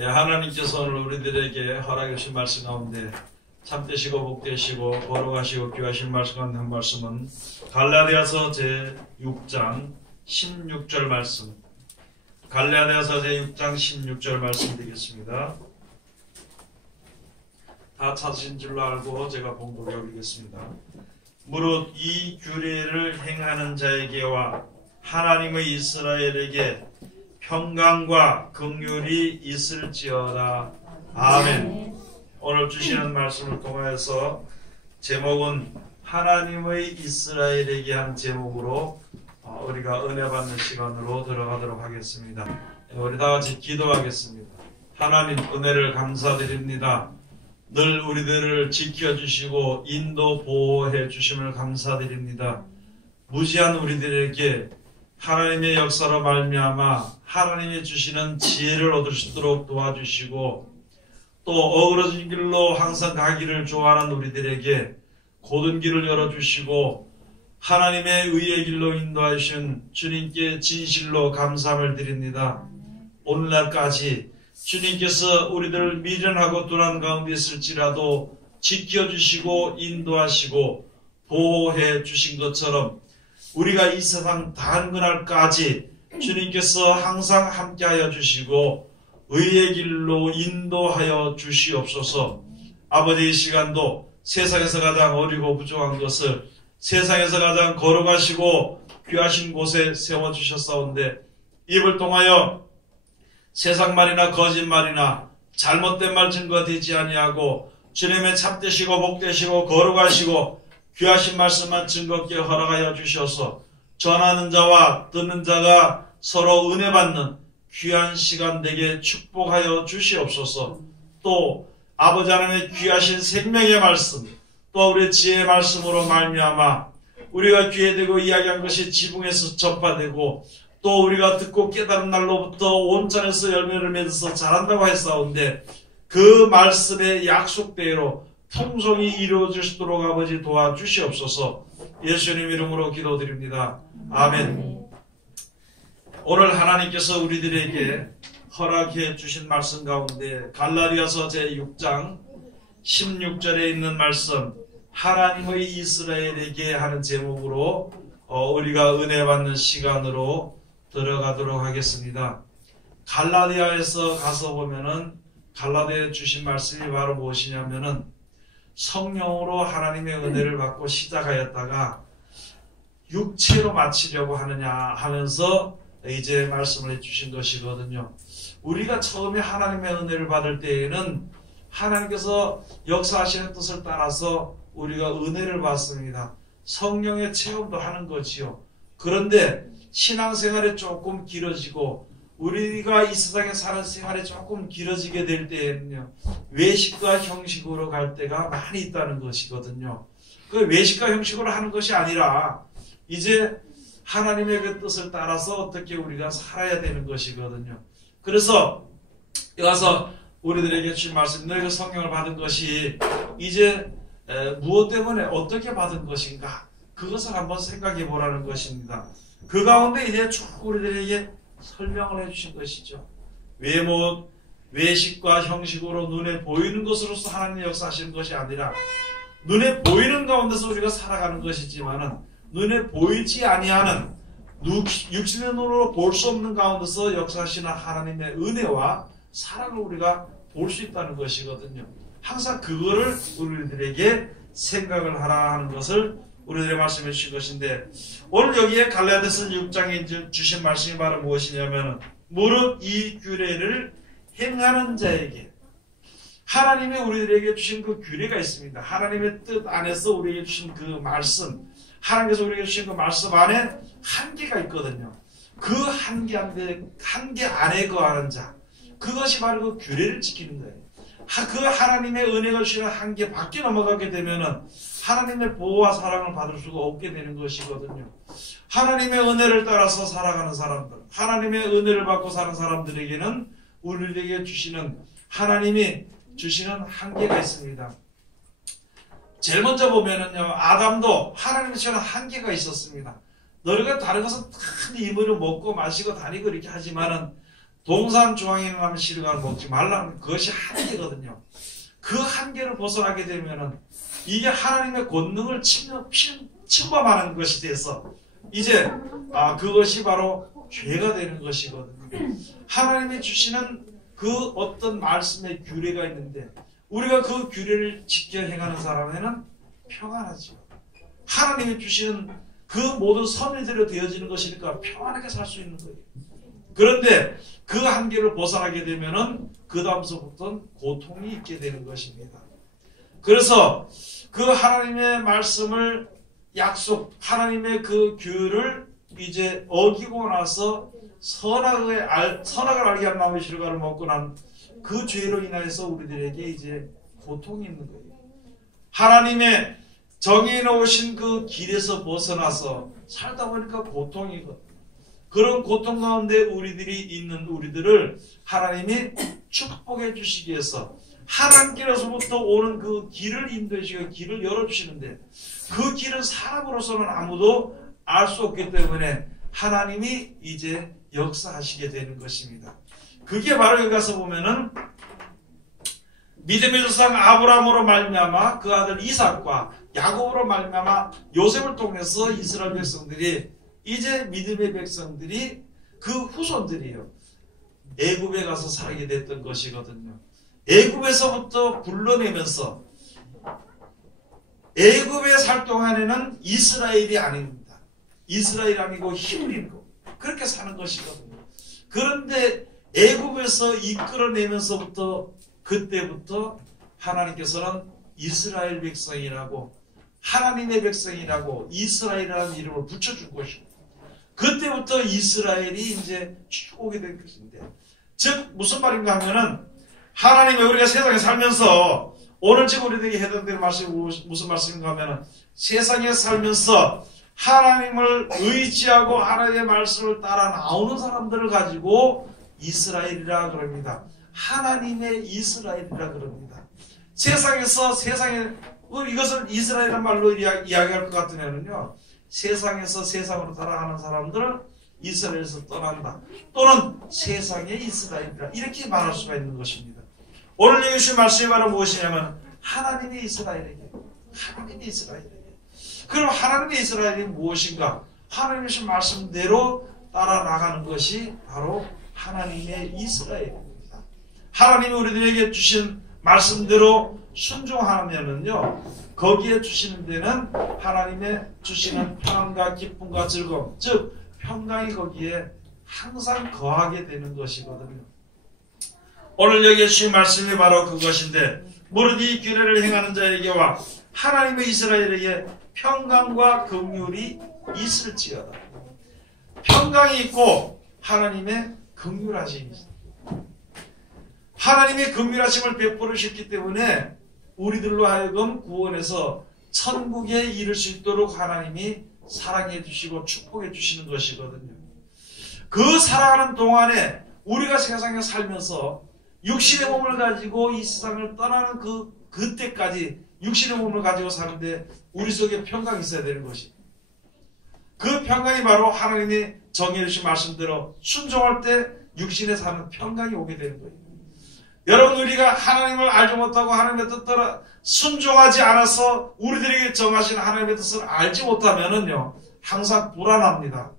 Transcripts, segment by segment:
예, 하나님께서 오늘 우리들에게 허락해 주신 말씀 가운데 참되시고 복되시고 거룩하시고 귀하신 말씀 가운데 한 말씀은 갈라디아서 제6장 16절 말씀, 갈라디아서 제6장 16절 말씀 드리겠습니다. 다 찾으신 줄로 알고 제가 봉독해 올리겠습니다. 무릇 이 규례를 행하는 자에게와 하나님의 이스라엘에게 평강과 긍휼이 있을지어다. 아멘. 오늘 주시는 말씀을 통하여서 제목은 하나님의 이스라엘에게 한 제목으로 우리가 은혜 받는 시간으로 들어가도록 하겠습니다. 우리 다 같이 기도하겠습니다. 하나님, 은혜를 감사드립니다. 늘 우리들을 지켜주시고 인도 보호해 주심을 감사드립니다. 무지한 우리들에게 하나님의 역사로 말미암아 하나님이 주시는 지혜를 얻을 수 있도록 도와주시고, 또 어그러진 길로 항상 가기를 좋아하는 우리들에게 고든 길을 열어주시고 하나님의 의의 길로 인도하신 주님께 진실로 감사함을 드립니다. 오늘날까지 주님께서 우리들을 미련하고 둔한 가운데 있을지라도 지켜주시고 인도하시고 보호해 주신 것처럼 우리가 이 세상 단 그날까지 주님께서 항상 함께하여 주시고 의의 길로 인도하여 주시옵소서. 아버지, 이 시간도 세상에서 가장 어리고 부족한 것을 세상에서 가장 거룩하시고 귀하신 곳에 세워주셨사온데, 입을 통하여 세상말이나 거짓말이나 잘못된 말 증거되지 아니하고 주님의 참되시고 복되시고 거룩하시고 귀하신 말씀만 증거께 허락하여 주셔서 전하는 자와 듣는 자가 서로 은혜 받는 귀한 시간 되게 축복하여 주시옵소서. 또 아버지 하나님의 귀하신 생명의 말씀, 또 우리의 지혜의 말씀으로 말미암아 우리가 귀에 대고 이야기한 것이 지붕에서 전파되고, 또 우리가 듣고 깨달은 날로부터 온천에서 열매를 맺어서 자란다고 했사온데, 그 말씀의 약속대로 풍성이 이루어질 수 있도록 아버지 도와주시옵소서. 예수님 이름으로 기도드립니다. 아멘. 오늘 하나님께서 우리들에게 허락해 주신 말씀 가운데 갈라디아서 제6장 16절에 있는 말씀, 하나님의 이스라엘에게 하는 제목으로 우리가 은혜 받는 시간으로 들어가도록 하겠습니다. 갈라디아에서 가서 보면은 갈라디아에 주신 말씀이 바로 무엇이냐면은 성령으로 하나님의 은혜를 받고 시작하였다가 육체로 마치려고 하느냐 하면서 이제 말씀을 해주신 것이거든요. 우리가 처음에 하나님의 은혜를 받을 때에는 하나님께서 역사하시는 뜻을 따라서 우리가 은혜를 받습니다. 성령의 체험도 하는 거지요. 그런데 신앙생활이 조금 길어지고 우리가 이 세상에 사는 생활이 조금 길어지게 될 때에는요, 외식과 형식으로 갈 때가 많이 있다는 것이거든요. 그 외식과 형식으로 하는 것이 아니라 이제 하나님의 그 뜻을 따라서 어떻게 우리가 살아야 되는 것이거든요. 그래서 여기서 우리들에게 주신 말씀, 너희가 성령을 받은 것이 이제 무엇 때문에 어떻게 받은 것인가, 그것을 한번 생각해 보라는 것입니다. 그 가운데 이제 쭉 우리들에게 설명을 해주신 것이죠. 외식과 형식으로 눈에 보이는 것으로서 하나님의 역사하시는 것이 아니라 눈에 보이는 가운데서 우리가 살아가는 것이지만은 눈에 보이지 아니하는 육신의 눈으로 볼 수 없는 가운데서 역사하시는 하나님의 은혜와 사랑을 우리가 볼 수 있다는 것이거든요. 항상 그거를 우리들에게 생각을 하라 하는 것을 우리들의 말씀해 주신 것인데, 오늘 여기에 갈라디아서 6장에 주신 말씀이 바로 무엇이냐면, 무릇 이 규례를 행하는 자에게, 하나님이 우리들에게 주신 그 규례가 있습니다. 하나님의 뜻 안에서 우리에게 주신 그 말씀, 하나님께서 우리에게 주신 그 말씀 안에 한계가 있거든요. 그 한계 안에 거하는 자, 그것이 바로 그 규례를 지키는 거예요. 그 하나님의 은혜가 주시는 한계 밖에 넘어가게 되면은 하나님의 보호와 사랑을 받을 수가 없게 되는 것이거든요. 하나님의 은혜를 따라서 살아가는 사람들, 하나님의 은혜를 받고 사는 사람들에게는 우리에게 주시는, 하나님이 주시는 한계가 있습니다. 제일 먼저 보면은요, 아담도 하나님이 주시는 한계가 있었습니다. 너희가 다른 것은 다 이물을 먹고 마시고 다니고 이렇게 하지만은 동산 중앙에 가면 시루가를 먹지 말라는 그것이 한계거든요. 그 한계를 벗어나게 되면은 이게 하나님의 권능을 침범하는 것이 돼서 이제 그것이 바로 죄가 되는 것이거든요. 하나님이 주시는 그 어떤 말씀의 규례가 있는데 우리가 그 규례를 지켜 행하는 사람에는 평안하죠. 하나님이 주시는 그 모든 선의대로 되어지는 것이니까 평안하게 살 수 있는 거예요. 그런데 그 한계를 벗어나게 되면은 그 다음서부터는 고통이 있게 되는 것입니다. 그래서 그 하나님의 말씀을 하나님의 그 규를 이제 어기고 나서 선악을 알게 한 나무의 실과를 먹고 난 그 죄로 인하여서 우리들에게 이제 고통이 있는 거예요. 하나님의 정해 놓으신 그 길에서 벗어나서 살다 보니까 고통이거든요. 그런 고통 가운데 우리들을 하나님이 축복해 주시기 위해서 하나님께로부터 오는 그 길을 인도해 주시고 길을 열어주시는데 그 길은 사람으로서는 아무도 알 수 없기 때문에 하나님이 이제 역사하시게 되는 것입니다. 그게 바로 여기 가서 보면은 믿음의 조상 아브라함으로 말미암아 그 아들 이삭과 야곱으로 말미암아 요셉을 통해서 이스라엘 백성들이 이제 믿음의 백성들이 그 후손들이에요. 애굽에 가서 살게 됐던 것이거든요. 애굽에서부터 불러내면서 애굽에 살 동안에는 이스라엘이 아닙니다. 이스라엘이 아니고 히브리고 그렇게 사는 것이거든요. 그런데 애굽에서 이끌어내면서부터 그때부터 하나님께서는 이스라엘 백성이라고 하나님의 백성이라고 이스라엘이라는 이름을 붙여준 것입니다. 그때부터 이스라엘이 이제 쭉 오게 된 것인데 즉 무슨 말인가 하면은 하나님이 우리가 세상에 살면서 오늘 지금 우리들에게 해당되는 말씀이 무슨 말씀인가 하면은 세상에 살면서 하나님을 의지하고 하나님의 말씀을 따라 나오는 사람들을 가지고 이스라엘이라 그럽니다. 하나님의 이스라엘이라 그럽니다. 세상에서 이것을 이스라엘이라는 말로 이야기할 것 같으면요. 세상에서 세상으로 따라가는 사람들은 이스라엘에서 떠난다. 또는 세상의 이스라엘이라 이렇게 말할 수가 있는 것입니다. 오늘 여기 주신 말씀이 바로 무엇이냐면 하나님의 이스라엘에게 그럼 하나님의 이스라엘이 무엇인가? 하나님의 주신 말씀대로 따라 나가는 것이 바로 하나님의 이스라엘입니다. 하나님이 우리들에게 주신 말씀대로 순종하면은요, 거기에 주시는 데는 하나님의 주시는 평안과 기쁨과 즐거움, 즉 평강이 거기에 항상 거하게 되는 것이거든요. 오늘 여기에 주신 말씀이 바로 그것인데 무릇 이 규례를 행하는 자에게와 하나님의 이스라엘에게 평강과 긍휼이 있을지어다. 평강이 있고 하나님의 긍휼하심이다. 하나님의 긍휼하심을 베풀으셨기 때문에 우리들로 하여금 구원해서 천국에 이를 수 있도록 하나님이 사랑해 주시고 축복해 주시는 것이거든요. 그 사랑하는 동안에 우리가 세상에 살면서 육신의 몸을 가지고 이 세상을 떠나는 그때까지 육신의 몸을 가지고 사는데 우리 속에 평강이 있어야 되는 것이. 그 평강이 바로 하나님이 정해 주신 말씀대로 순종할 때 육신에 사는 평강이 오게 되는 거예요. 여러분, 우리가 하나님을 알지 못하고 하나님의 뜻대로 순종하지 않아서 우리들에게 정하신 하나님의 뜻을 알지 못하면은요, 항상 불안합니다.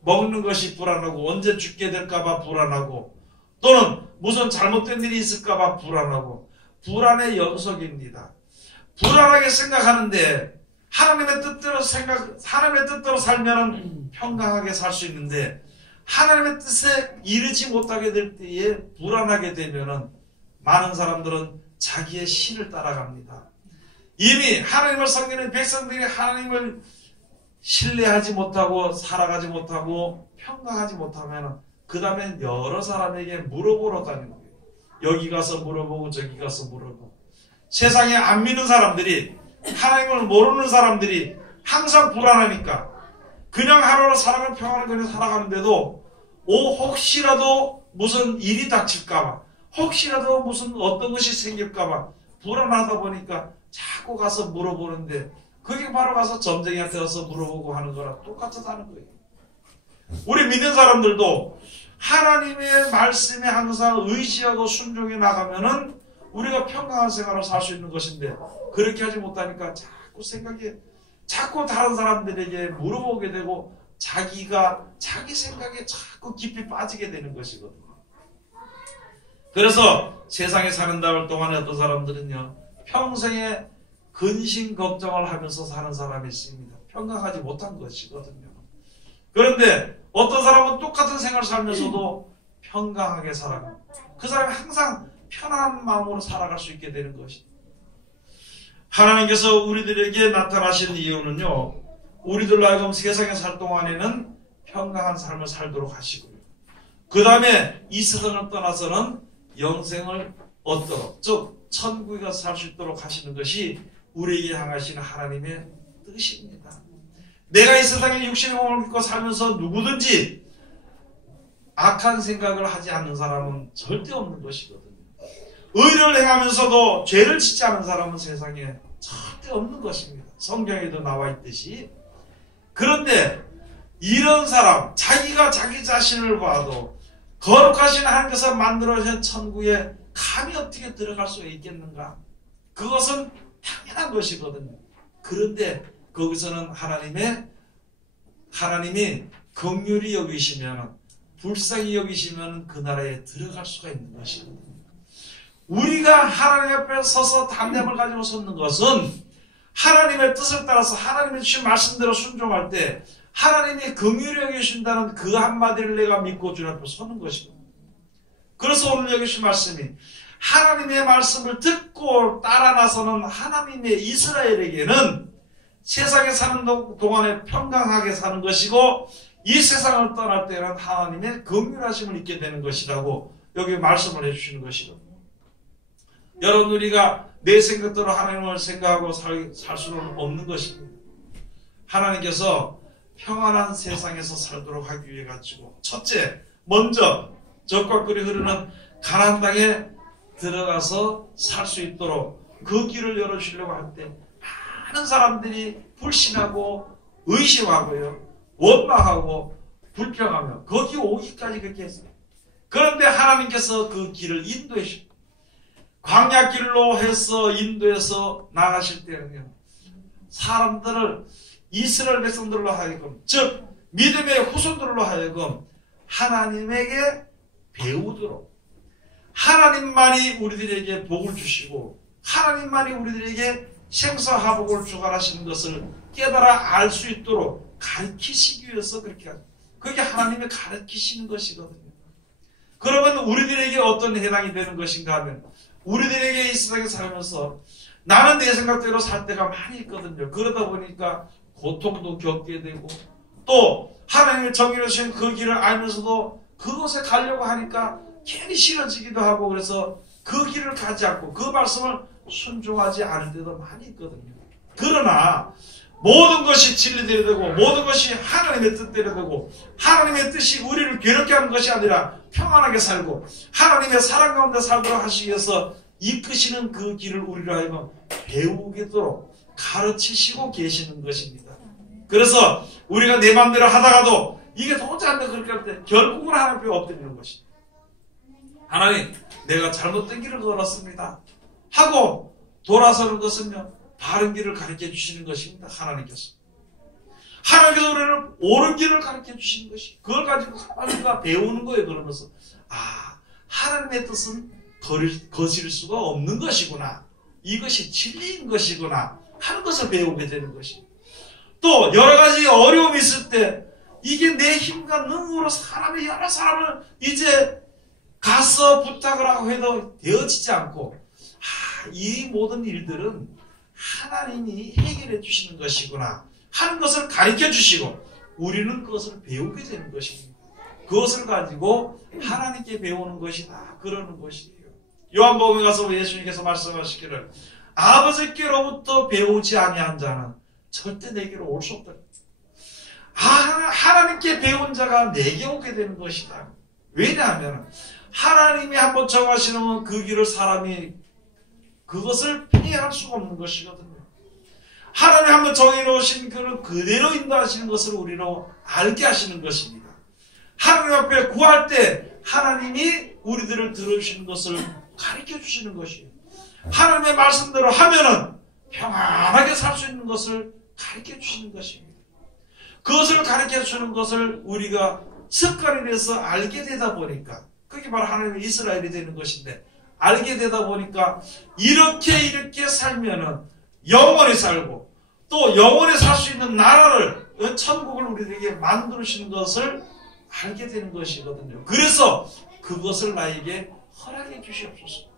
먹는 것이 불안하고, 언제 죽게 될까봐 불안하고, 또는 무슨 잘못된 일이 있을까봐 불안하고, 불안의 연속입니다. 불안하게 생각하는데, 하나님의 뜻대로 살면은 평강하게 살 수 있는데, 하나님의 뜻에 이르지 못하게 될 때에 불안하게 되면은 많은 사람들은 자기의 신을 따라갑니다. 이미 하나님을 섬기는 백성들이 하나님을 신뢰하지 못하고 살아가지 못하고 평강하지 못하면 그 다음엔 여러 사람에게 물어보러 다니는 거예요. 여기 가서 물어보고 저기 가서 물어보고. 세상에 안 믿는 사람들이, 하나님을 모르는 사람들이 항상 불안하니까 그냥 하루하루 사람을 평안하게 그냥 살아가는데도 혹시라도 무슨 일이 닥칠까봐, 혹시라도 무슨 어떤 것이 생길까봐 불안하다 보니까 자꾸 가서 물어보는데 그게 바로 가서 점쟁이한테 가서 물어보고 하는 거랑 똑같다는 거예요. 우리 믿는 사람들도 하나님의 말씀에 항상 의지하고 순종해 나가면은 우리가 평강한 생활을 살 수 있는 것인데, 그렇게 하지 못하니까 자꾸 다른 사람들에게 물어보게 되고 자기 생각에 자꾸 깊이 빠지게 되는 것이거든요. 그래서 세상에 사는 동안에 어떤 사람들은요, 평생에 근심 걱정을 하면서 사는 사람이 있습니다. 평강하지 못한 것이거든요. 그런데 어떤 사람은 똑같은 생활을 살면서도 평강하게 살아갑니다. 그 사람이 항상 편안한 마음으로 살아갈 수 있게 되는 것입니다. 하나님께서 우리들에게 나타나신 이유는요, 우리들로 하여금 세상에 살 동안에는 평강한 삶을 살도록 하시고요, 그 다음에 이 세상을 떠나서는 영생을 얻도록, 즉 천국에 가서 살 수 있도록 하시는 것이 우리에게 향하시는 하나님의 뜻입니다. 내가 이 세상에 육신의 몸을 입고 살면서 누구든지 악한 생각을 하지 않는 사람은 절대 없는 것이거든요. 의를 행하면서도 죄를 짓지 않은 사람은 세상에 절대 없는 것입니다. 성경에도 나와 있듯이. 그런데 이런 사람, 자기가 자기 자신을 봐도 거룩하신 하나님께서 만들어주신 천국에 감히 어떻게 들어갈 수 있겠는가? 그것은 당연한 것이거든요. 그런데 거기서는 하나님이 긍휼히 여기시면, 불쌍히 여기시면 그 나라에 들어갈 수가 있는 것이거든요. 우리가 하나님 앞에 서서 담대함을 가지고 섰는 것은 하나님의 뜻을 따라서 하나님의 주신 말씀대로 순종할 때 하나님이 긍휼히 여기신다는 그 한마디를 내가 믿고 주님 앞에 서는 것이거든요. 그래서 오늘 여기 주신 말씀이, 하나님의 말씀을 듣고 따라 나서는 하나님의 이스라엘에게는 세상에 사는 동안에 평강하게 사는 것이고, 이 세상을 떠날 때는 하나님의 긍휼하심을 잊게 되는 것이라고 여기 말씀을 해주시는 것이거든요. 여러분, 우리가 내 생각대로 하나님을 생각하고 살 수는 없는 것입니다. 하나님께서 평안한 세상에서 살도록 하기 위해 가지고, 첫째, 먼저 적과 꿀이 흐르는 가나안 땅에 들어가서 살 수 있도록 그 길을 열어주려고 할 때 많은 사람들이 불신하고 의심하고요, 원망하고 불평하며 거기 오기까지 그렇게 했어요. 그런데 하나님께서 그 길을 인도해 주십니다. 광야길로 해서 인도해서 나가실 때는요, 사람들을, 이스라엘 백성들로 하여금, 즉 믿음의 후손들로 하여금 하나님에게 배우도록, 하나님만이 우리들에게 복을 주시고 하나님만이 우리들에게 생사화복을 주관하시는 것을 깨달아 알 수 있도록 가르치시기 위해서 그렇게 하죠. 그게 하나님의 가르치시는 것이거든요. 그러면 우리들에게 어떤 해당이 되는 것인가 하면, 우리들에게 이 세상에 살면서 나는 내 생각대로 살 때가 많이 있거든요. 그러다 보니까 고통도 겪게 되고, 또 하나님의 정의를 주신 그 길을 알면서도 그곳에 가려고 하니까 괜히 싫어지기도 하고, 그래서 그 길을 가지 않고 그 말씀을 순종하지 않을 때도 많이 있거든요. 그러나 모든 것이 진리대로 되고 모든 것이 하나님의 뜻대로 되고, 하나님의 뜻이 우리를 괴롭게 하는 것이 아니라 평안하게 살고 하나님의 사랑 가운데 살도록 하시기 위해서 이끄시는 그 길을 우리로 하여금 배우겠도록 가르치시고 계시는 것입니다. 그래서 우리가 내 마음대로 하다가도 이게 도저히 안 돼, 그렇게 할 때 결국은 하나님 앞에 엎드리는 것입니다. 하나님, 내가 잘못된 길을 걸었습니다 하고 돌아서는 것은요, 바른 길을 가르쳐 주시는 것입니다. 하나님께서 우리를 옳은 길을 가르쳐 주시는 것이, 그걸 가지고 우리가 배우는 거예요. 그러면서 하나님의 뜻은 거스릴 수가 없는 것이구나, 이것이 진리인 것이구나 하는 것을 배우게 되는 것입니다. 또 여러 가지 어려움이 있을 때 이게 내 힘과 능으로 여러 사람을 이제 가서 부탁을 하고 해도 되어지지 않고, 이 모든 일들은 하나님이 해결해 주시는 것이구나 하는 것을 가르쳐 주시고, 우리는 그것을 배우게 되는 것입니다. 그것을 가지고 하나님께 배우는 것이다, 그러는 것이에요. 요한복음에 가서 예수님께서 말씀하시기를, 아버지께로부터 배우지 아니한 자는 절대 내게로 올 수 없다. 하나님께 배운 자가 내게 오게 되는 것이다. 왜냐하면 하나님이 한번 정하시는 그 길을 사람이 그것을 피할 수가 없는 것이거든요. 하나님 한번 정해놓으신 그를 그대로 인도하시는 것을 우리로 알게 하시는 것입니다. 하나님 앞에 구할 때 하나님이 우리들을 들으시는 것을 가르쳐 주시는 것이에요. 하나님의 말씀대로 하면은 평안하게 살 수 있는 것을 가르쳐 주시는 것입니다. 그것을 가르쳐 주는 것을 우리가 습관이 돼서 알게 되다 보니까, 그게 바로 하나님의 이스라엘이 되는 것인데, 알게 되다 보니까 이렇게 살면은 영원히 살고 또 영원히 살 수 있는 나라를, 천국을 우리에게 만들으시는 것을 알게 되는 것이거든요. 그래서 그것을 나에게 허락해 주시옵소서.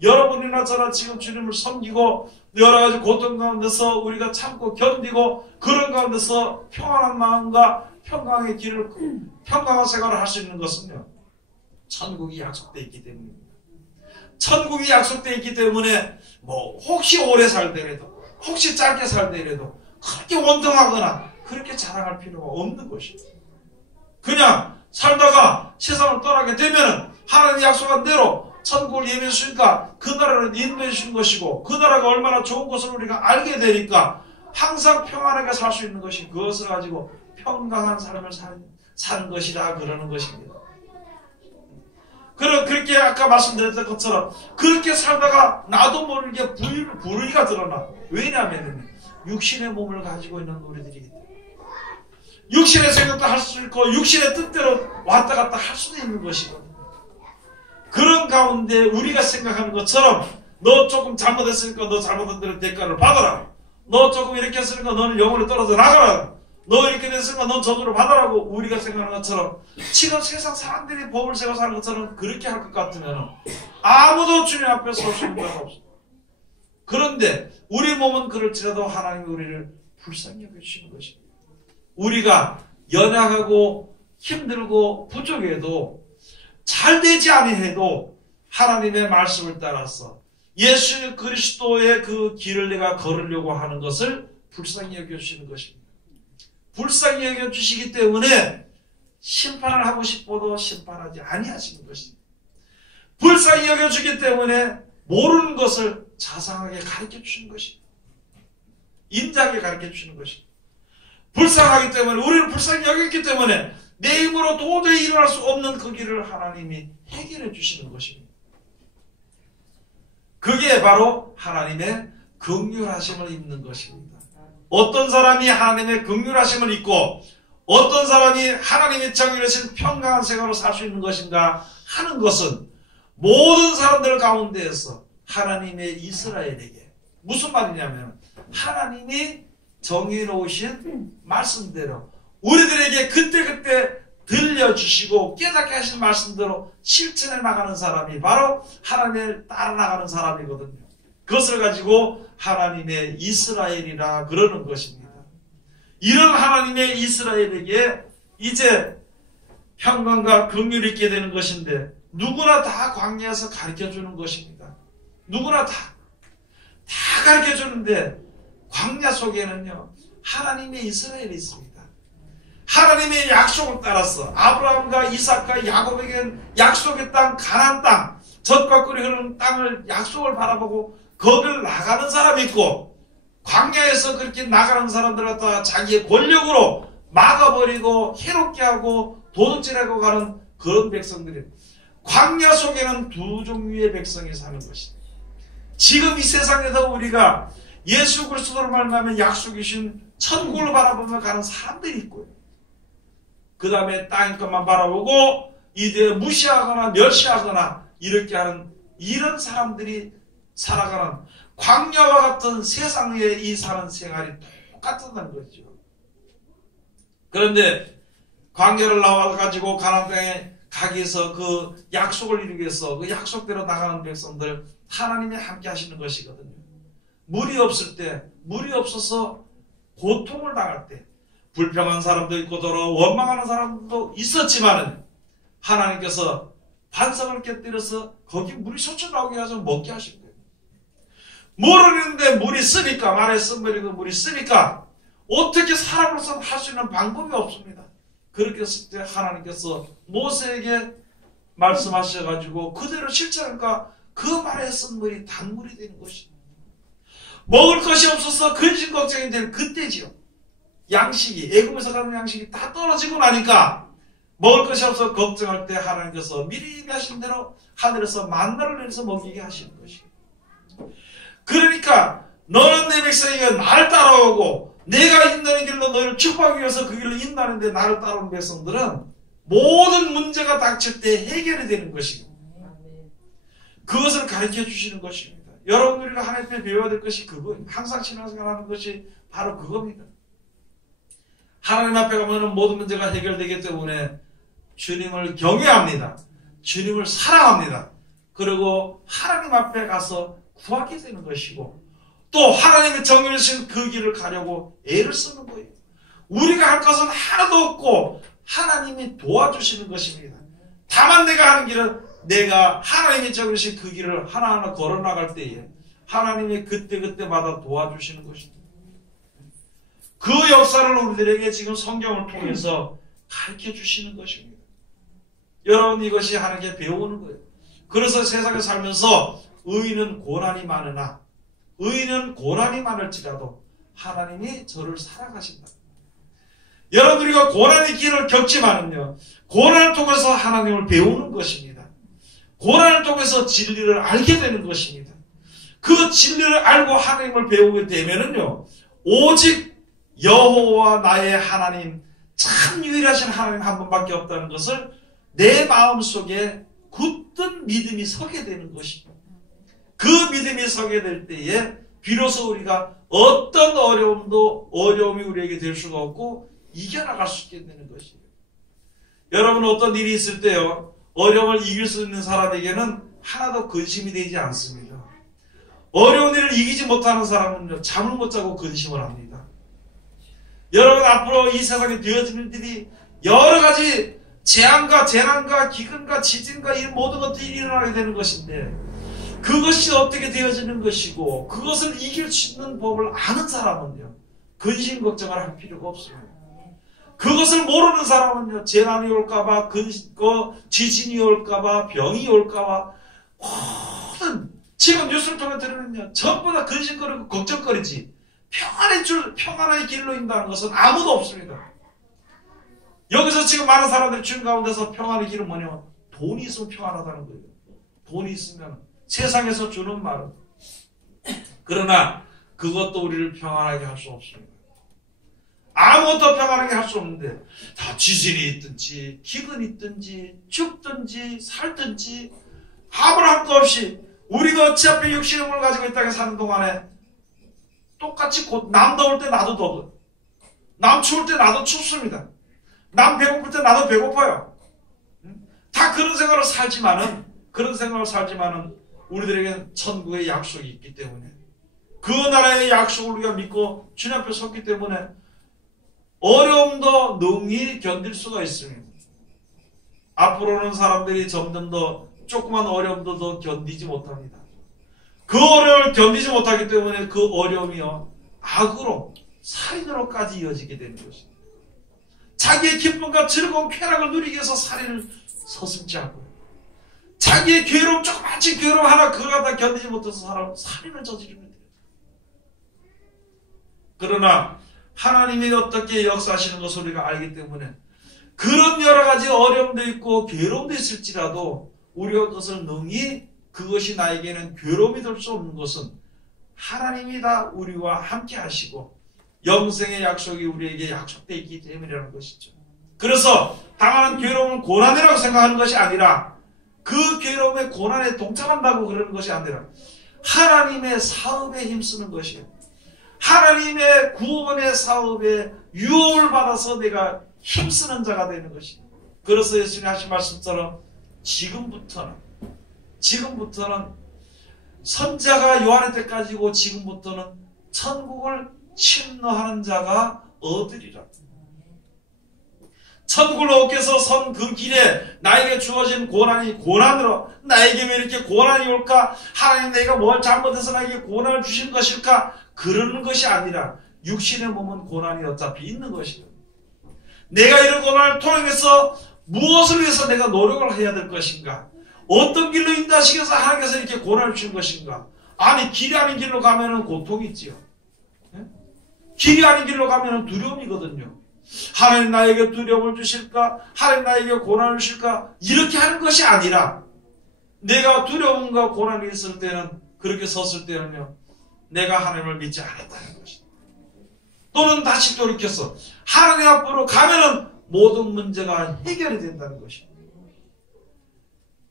여러분이나 저나 지금 주님을 섬기고 여러 가지 고통 가운데서 우리가 참고 견디고 그런 가운데서 평안한 마음과 평강의 길을, 평강한 생활을 할 수 있는 것은요, 천국이 약속되어 있기 때문입니다. 천국이 약속되어 있기 때문에 혹시 오래 살더라도, 혹시 짧게 살더라도 그렇게 원통하거나 그렇게 자랑할 필요가 없는 것입니다. 그냥 살다가 세상을 떠나게 되면 하나님이 약속한 대로 천국을 예비해 주시니까 그 나라를 인도해 주신 것이고, 그 나라가 얼마나 좋은 것을 우리가 알게 되니까 항상 평안하게 살 수 있는 것이, 그것을 가지고 평강한 삶을 사는 것이다, 그러는 것입니다. 그렇게 아까 말씀드렸던 것처럼 그렇게 살다가 나도 모르게 불의가 드러나. 왜냐하면 육신의 몸을 가지고 있는 우리들이기 때문에 육신의 생각도 할 수 있고 육신의 뜻대로 왔다 갔다 할 수도 있는 것이거든요. 그런 가운데 우리가 생각하는 것처럼 너 조금 잘못했으니까 너 잘못한 대로 대가를 받아라, 너 조금 이렇게 했으니까 너는 영원히 떨어져 나가라, 너 이렇게 됐으니까 넌 저주를 받아라고 우리가 생각하는 것처럼, 지금 세상 사람들이 법을 세워 사는 것처럼 그렇게 할 것 같으면 아무도 주님 앞에 설 수 있는 자가 없어. 그런데 우리 몸은 그럴지라도 하나님이 우리를 불쌍히 여겨주시는 것입니다. 우리가 연약하고 힘들고 부족해도 잘되지 아니해도 하나님의 말씀을 따라서 예수 그리스도의 그 길을 내가 걸으려고 하는 것을 불쌍히 여겨주시는 것입니다. 불쌍히 여겨주시기 때문에 심판을 하고 싶어도 심판하지 아니하시는 것입니다. 불쌍히 여겨주기 때문에 모르는 것을 자상하게 가르쳐주시는 것입니다. 인자하게 가르쳐주시는 것입니다. 불쌍하기 때문에, 우리를 불쌍히 여겼기 때문에 내 힘으로 도저히 일어날 수 없는 그 길을 하나님이 해결해 주시는 것입니다. 그게 바로 하나님의 긍휼하심을 입는 것입니다. 어떤 사람이 하나님의 긍휼하심을 입고 어떤 사람이 하나님의 정의하신 평강한 생활을 살 수 있는 것인가 하는 것은 모든 사람들 가운데에서 하나님의 이스라엘에게, 무슨 말이냐면 하나님이 정해놓으신 말씀대로 우리들에게 그때그때 들려주시고 깨닫게 하신 말씀대로 실천해 나가는 사람이 바로 하나님을 따라 나가는 사람이거든요. 그것을 가지고 하나님의 이스라엘이라 그러는 것입니다. 이런 하나님의 이스라엘에게 이제 평강과 긍휼이 있게 되는 것인데, 누구나 다 광야에서 가르쳐주는 것입니다. 누구나 다 가르쳐주는데 광야 속에는요 하나님의 이스라엘이 있습니다. 하나님의 약속을 따라서 아브라함과 이삭과 야곱에게 약속의 땅, 가나안 땅, 젖과 꿀이 흐르는 땅을 약속을 바라보고 거기를 나가는 사람이 있고, 광야에서 그렇게 나가는 사람들 갖다가 자기의 권력으로 막아버리고 해롭게 하고 도둑질하고 가는 그런 백성들이, 광야 속에는 두 종류의 백성이 사는 것입니다. 지금 이 세상에서 우리가 예수 그리스도로 말하면 약속이신 천국을 바라보며 가는 사람들이 있고요, 그 다음에 땅의 것만 바라보고 이제 무시하거나 멸시하거나 이렇게 하는 이런 사람들이 살아가는 광야와 같은 세상에 이 사는 생활이 똑같다는 거죠. 그런데 광야를 나와가지고 가나안 땅에 가기 위해서 그 약속을 이루기 위해서 그 약속대로 나가는 백성들 하나님이 함께 하시는 것이거든요. 물이 없을 때, 물이 없어서 고통을 당할 때 불평한 사람도 있고 더러 원망하는 사람도 있었지만은 하나님께서 반석을 곁들여서 거기 물이 솟쳐 나오게 해서 먹게 하신 거예요. 모르는데 물이 쓰니까, 말에 쓴물이고 물이 쓰니까 어떻게 사람으로서 할 수 있는 방법이 없습니다. 그렇게 했을 때 하나님께서 모세에게 말씀하셔가지고 그대로 실천하니까 그 말에 쓴 물이 단물이 되는 것입니다. 먹을 것이 없어서 근심 걱정이 될 그때지요. 양식이, 애굽에서 가는 양식이 다 떨어지고 나니까 먹을 것이 없어 걱정할 때 하나님께서 미리 하신 대로 하늘에서 만나를 내려서 먹이게 하시는 것이에요. 그러니까 너는 내 백성에게 나를 따라오고 내가 인도하는 길로 너희를 축복하기 위해서 그 길로 인도하는데 나를 따라오는 백성들은 모든 문제가 닥칠 때 해결이 되는 것이고 그것을 가르쳐 주시는 것입니다. 여러분 우리가 하나님 앞에 배워야 될 것이 그거예요. 항상 신앙생활하는 것이 바로 그겁니다. 하나님 앞에 가면 모든 문제가 해결되기 때문에 주님을 경외합니다. 주님을 사랑합니다. 그리고 하나님 앞에 가서 구하게 되는 것이고 또 하나님의 정의를 주신 그 길을 가려고 애를 쓰는 거예요. 우리가 할 것은 하나도 없고 하나님이 도와주시는 것입니다. 다만 내가 하는 길은 내가 하나님이 정의를 주신 그 길을 하나하나 걸어나갈 때에 하나님이 그때그때마다 도와주시는 것입니다. 그 역사를 우리들에게 지금 성경을 통해서 가르쳐 주시는 것입니다. 여러분 이것이 하나님께 배우는 거예요. 그래서 세상에 살면서 의인은 고난이 많으나 의인은 고난이 많을지라도 하나님이 저를 사랑하신다. 여러분 우리가 고난의 길을 겪지만은요 고난을 통해서 하나님을 배우는 것입니다. 고난을 통해서 진리를 알게 되는 것입니다. 그 진리를 알고 하나님을 배우게 되면은요 오직 여호와 나의 하나님 참 유일하신 하나님 한 분밖에 없다는 것을 내 마음속에 굳든 믿음이 서게 되는 것입니다. 그 믿음이 서게 될 때에 비로소 우리가 어떤 어려움이 우리에게 될 수가 없고 이겨나갈 수 있게 되는 것이에요. 여러분 어떤 일이 있을 때요 어려움을 이길 수 있는 사람에게는 하나도 근심이 되지 않습니다. 어려운 일을 이기지 못하는 사람은 잠을 못 자고 근심을 합니다. 여러분 앞으로 이 세상에 되어지는 일이 여러 가지 재앙과 재난과 기근과 지진과 이 모든 것들이 일어나게 되는 것인데 그것이 어떻게 되어지는 것이고 그것을 이길 수 있는 법을 아는 사람은요 근심 걱정을 할 필요가 없습니다. 그것을 모르는 사람은요 재난이 올까봐 지진이 올까봐 병이 올까봐 모든 지금 뉴스를 통해 들으면요 전부 다 근심거리고 걱정거리지 평안의 길로 인다는 것은 아무도 없습니다. 여기서 지금 많은 사람들이 주님 가운데서 평안의 길은 뭐냐면 돈이 있으면 평안하다는 거예요. 돈이 있으면 세상에서 주는 말은 그러나 그것도 우리를 평안하게 할 수 없습니다. 아무것도 평안하게 할 수 없는데 다 지진이 있든지 기근이 있든지 죽든지 살든지 아무것도 없이 우리가 어차피 육신의 몸을 가지고 이 땅에 사는 동안에 똑같이 남 더울 때 나도 더워 남 추울 때 나도 춥습니다. 남 배고플 때 나도 배고파요. 다 그런 생활을 살지만은 우리들에게는 천국의 약속이 있기 때문에 그 나라의 약속을 우리가 믿고 주님 앞에 섰기 때문에 어려움도 능히 견딜 수가 있습니다. 앞으로는 사람들이 점점 더 조그만 어려움도 더 견디지 못합니다. 그 어려움을 견디지 못하기 때문에 그 어려움이요 악으로 살인으로까지 이어지게 되는 것입니다. 자기의 기쁨과 즐거움 쾌락을 누리기 위해서 살인을 서슴지 않고 자기의 괴로움 조그마치 괴로움 하나 그걸 갖다 견디지 못해서 살인을 저지릅니다. 그러나 하나님이 어떻게 역사하시는 것을 우리가 알기 때문에 그런 여러 가지 어려움도 있고 괴로움도 있을지라도 우리가 그것을 능히 그것이 나에게는 괴로움이 될 수 없는 것은 하나님이 다 우리와 함께 하시고 영생의 약속이 우리에게 약속되어 있기 때문이라는 것이죠. 그래서 당하는 괴로움은 고난이라고 생각하는 것이 아니라 그 괴로움의 고난에 동참한다고 그러는 것이 아니라 하나님의 사업에 힘쓰는 것이에요. 하나님의 구원의 사업에 유혹을 받아서 내가 힘쓰는 자가 되는 것이에요. 그래서 예수님이 하신 말씀처럼 지금부터는 선자가 요한의 때까지고 지금부터는 천국을 침노하는 자가 얻으리라. 천국을 얻기 위해서 선 그 길에 나에게 주어진 고난으로 나에게 왜 이렇게 고난이 올까? 하나님 내가 뭘 잘못해서 나에게 고난을 주신 것일까? 그러는 것이 아니라 육신의 몸은 고난이 어차피 있는 것이다. 내가 이런 고난을 통해서 무엇을 위해서 내가 노력을 해야 될 것인가? 어떤 길로 인도하시기 위해서 하나님께서 이렇게 고난을 주신 것인가? 아니 길이 아닌 길로 가면은 고통이 있지요. 길이 아닌 길로 가면은 두려움이거든요. 하나님 나에게 두려움을 주실까? 하나님 나에게 고난을 주실까? 이렇게 하는 것이 아니라 내가 두려움과 고난이 있을 때는 그렇게 섰을 때는요. 내가 하나님을 믿지 않았다는 것이다. 또는 다시 돌이켜서 하나님 앞으로 가면은 모든 문제가 해결이 된다는 것입니다.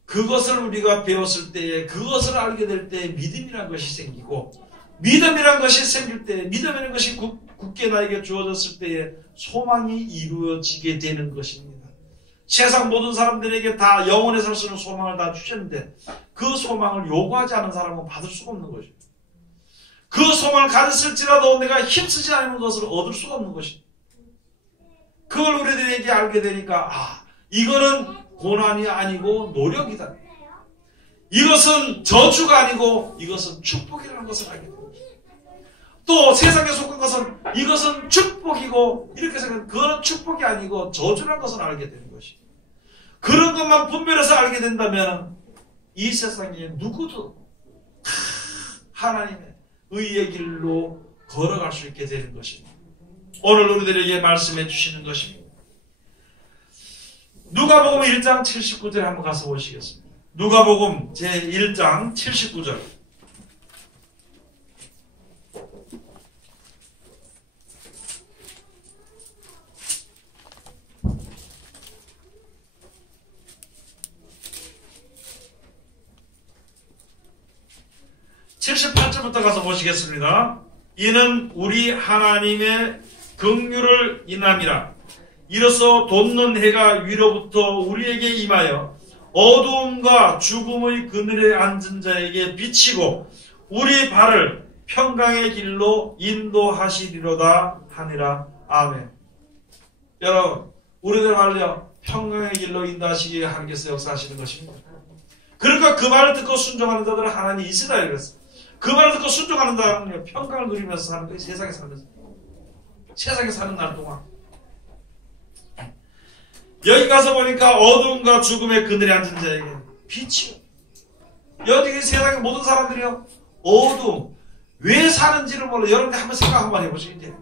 그것을 우리가 배웠을 때에 그것을 알게 될 때에 믿음이라는 것이 생기고 믿음이라는 것이 생길 때 믿음이라는 것이 굳게 나에게 주어졌을 때에 소망이 이루어지게 되는 것입니다. 세상 모든 사람들에게 다 영원에 살 수 있는 소망을 다 주셨는데 그 소망을 요구하지 않은 사람은 받을 수가 없는 것입니다. 그 소망을 가졌을지라도 내가 힘쓰지 않는 것을 얻을 수가 없는 것입니다. 그걸 우리들에게 알게 되니까 이거는 고난이 아니고 노력이다. 이것은 저주가 아니고 이것은 축복이라는 것을 알게 됩니다. 또 세상에 속한 것은 이것은 축복이고 이렇게 생각하면 그거는 축복이 아니고 저주라는 것을 알게 되는 것입니다. 그런 것만 분별해서 알게 된다면 이 세상에 누구도 하나님의 의의 길로 걸어갈 수 있게 되는 것입니다. 오늘 우리들에게 말씀해 주시는 것입니다. 누가복음 1장 79절에 한번 가서 보시겠습니다. 누가복음 제1장 79절. (78절부터) 가서 보시겠습니다. 이는 우리 하나님의 긍휼을 인함이라. 이로써 돋는 해가 위로부터 우리에게 임하여 어두움과 죽음의 그늘에 앉은 자에게 비치고 우리 발을 평강의 길로 인도하시리로다 하니라. 아멘. 여러분, 우리들 말이요 평강의 길로 인도하시기에 하나님께서 역사하시는 것입니다. 그러니까 그 말을 듣고 순종하는 자들은 하나님이 있으라 그랬어요. 그 말을 듣고 순종하는 자는 평강을 누리면서 사는 거예요. 세상에 살면서. 세상에 사는 날 동안. 여기 가서 보니까 어두움과 죽음의 그늘에 앉은 자에게 빛이요. 여기 세상의 모든 사람들이요. 어두움. 왜 사는지를 몰라. 여러분들 한번 생각 한번 해보시죠. 이제.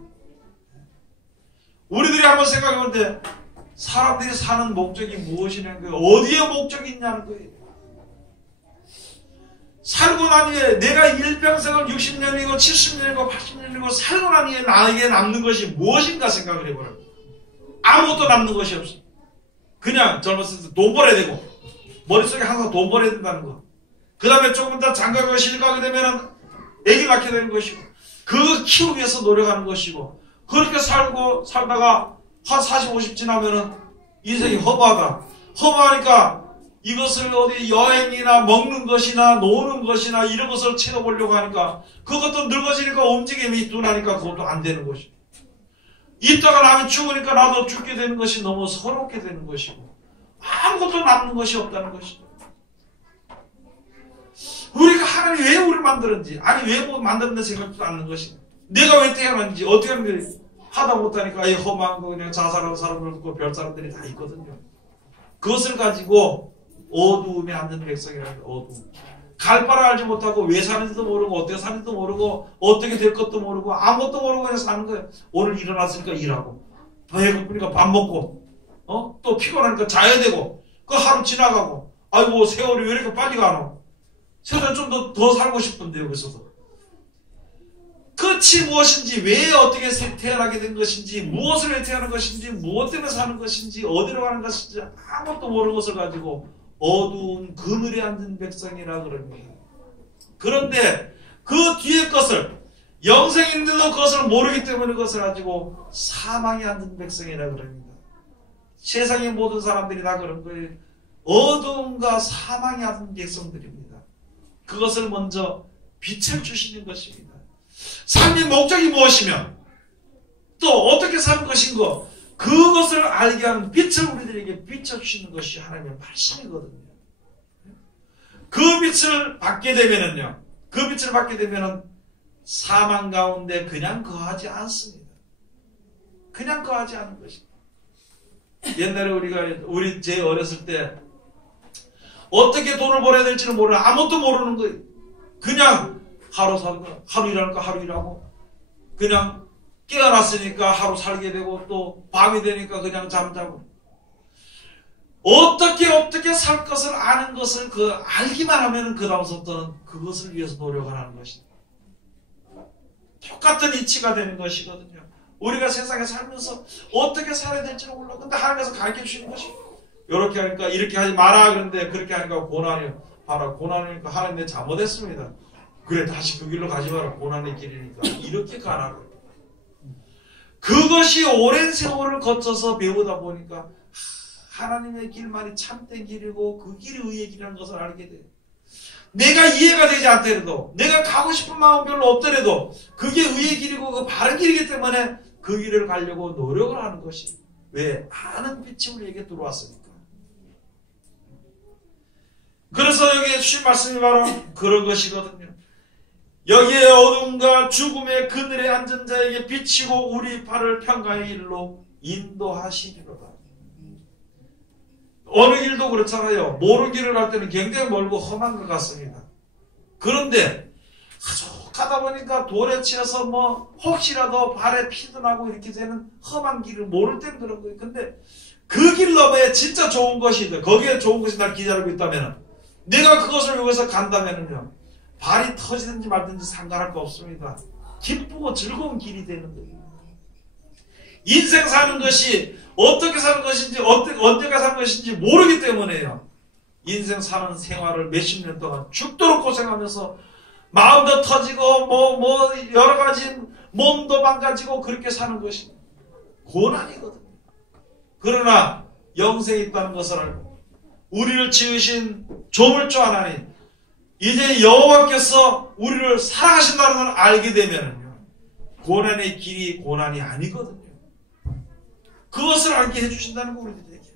우리들이 한번 생각해보는데 사람들이 사는 목적이 무엇이냐는 거예요. 어디에 목적이 있냐는 거예요. 살고 난 후에 내가 일평생을 60년이고 70년이고 80년이고 살고 난 후에 나에게 남는 것이 무엇인가 생각을 해보라고. 아무것도 남는 것이 없어. 그냥 젊었을 때 돈 벌어야 되고 머릿속에 항상 돈 벌어야 된다는 거. 그 다음에 조금 더 장가가 실가게 되면 애기 낳게 되는 것이고 그거 키우기 위해서 노력하는 것이고 그렇게 살다가 한 40, 50 지나면은 인생이 허무하다. 허무하니까 이것을 어디 여행이나 먹는 것이나 노는 것이나 이런 것을 채워보려고 하니까 그것도 늙어지니까 움직임이 둔하니까 그것도 안 되는 것이고 있다가 나면 죽으니까 나도 죽게 되는 것이 너무 서럽게 되는 것이고 아무것도 남는 것이 없다는 것이죠. 우리가 하나님 왜 우리를 만들었는지 아니 왜 뭐 만들었는지 생각도 않는 것이고 내가 왜 태어났는지 어떻게 하는 게 하다 못하니까 이 험한 거 그냥 자살하는 사람들 있고 별 사람들이 다 있거든요. 그것을 가지고 어두움에 앉는 백성이라는 어두움. 갈 바를 알지 못하고 왜 사는지도 모르고 어떻게 사는지도 모르고 어떻게 될 것도 모르고 아무것도 모르고 그냥 사는 거예요. 오늘 일어났으니까 일하고 배고프니까 밥 먹고 또 피곤하니까 자야 되고 그 하루 지나가고 아이고 세월이 왜 이렇게 빨리 가노. 세월은 좀 더 살고 싶은데 여기서도. 끝이 무엇인지 왜 어떻게 태어나게 된 것인지 무엇을 왜 태어난 것인지 무엇 때문에 사는 것인지 어디로 가는 것인지 아무것도 모르는 것을 가지고 어두운 그늘에 앉은 백성이라 그럽니다. 그런데 그 뒤에 것을 영생인데도 그것을 모르기 때문에 그것을 가지고 사망에 앉은 백성이라 그럽니다. 세상의 모든 사람들이 다 그런 거예요. 어두움과 사망에 앉은 백성들입니다. 그것을 먼저 빛을 주시는 것입니다. 삶의 목적이 무엇이며 또 어떻게 사는 것인가 그것을 알게 하는 빛을 우리들에게 비춰주시는 것이 하나님의 말씀이거든요. 그 빛을 받게 되면은요, 그 빛을 받게 되면은 사망 가운데 그냥 거하지 않습니다. 그냥 거하지 않는 것입니다. 옛날에 제 어렸을 때 어떻게 돈을 벌어야 될지는 모르는 아무것도 모르는 거예요. 그냥 하루 일하니까 하루 일하고 그냥 깨어났으니까 하루 살게 되고 또 밤이 되니까 그냥 잠자고. 어떻게 살 것을 아는 것을 알기만 하면 그 다음부터는 그것을 위해서 노력을 하는 것이다. 똑같은 이치가 되는 것이거든요. 우리가 세상에 살면서 어떻게 살아야 될지는 몰라. 근데 하나님께서 가르쳐 주시는 것이 이렇게 하니까 이렇게 하지 마라. 그런데 그렇게 하니까 고난이요. 봐라, 고난이니까 하나님 내 잘못했습니다. 그래, 다시 그 길로 가지 마라. 고난의 길이니까 이렇게 가라고. 그것이 오랜 세월을 거쳐서 배우다 보니까 하나님의 길만이 참된 길이고 그 길이 의의 길이라는 것을 알게 돼요. 내가 이해가 되지 않더라도, 내가 가고 싶은 마음 별로 없더라도 그게 의의 길이고 그 바른 길이기 때문에 그 길을 가려고 노력을 하는 것이, 왜? 아는 빛이 우리에게 들어왔으니까. 그래서 여기 주신 말씀이 바로 그런 것이거든요. 여기에 어둠과 죽음의 그늘에 앉은 자에게 비치고 우리 발을 평강의 길로 인도하시리로다. 어느 길도 그렇잖아요. 모르는 길을 갈 때는 굉장히 멀고 험한 것 같습니다. 그런데 가다 보니까 돌에 치여서 혹시라도 발에 피도 나고 이렇게 되는 험한 길을 모를 때는 그런 거예요. 근데 그 길 너머에 진짜 좋은 것이 있다. 거기에 좋은 것이 날 기다리고 있다면, 내가 그것을 위해서 간다면요, 발이 터지든지 말든지 상관할 거 없습니다. 기쁘고 즐거운 길이 되는 거예요. 인생 사는 것이 어떻게 사는 것인지, 언제가 사는 것인지 모르기 때문에요. 인생 사는 생활을 몇십 년 동안 죽도록 고생하면서 마음도 터지고 여러 가지 몸도 망가지고 그렇게 사는 것이 고난이거든요. 그러나 영생이 있다는 것을 알고 우리를 지으신 조물주 하나님, 이제 여호와께서 우리를 사랑하신다는 걸 알게 되면요, 고난의 길이 고난이 아니거든요. 그것을 알게 해주신다는 거 우리들에게.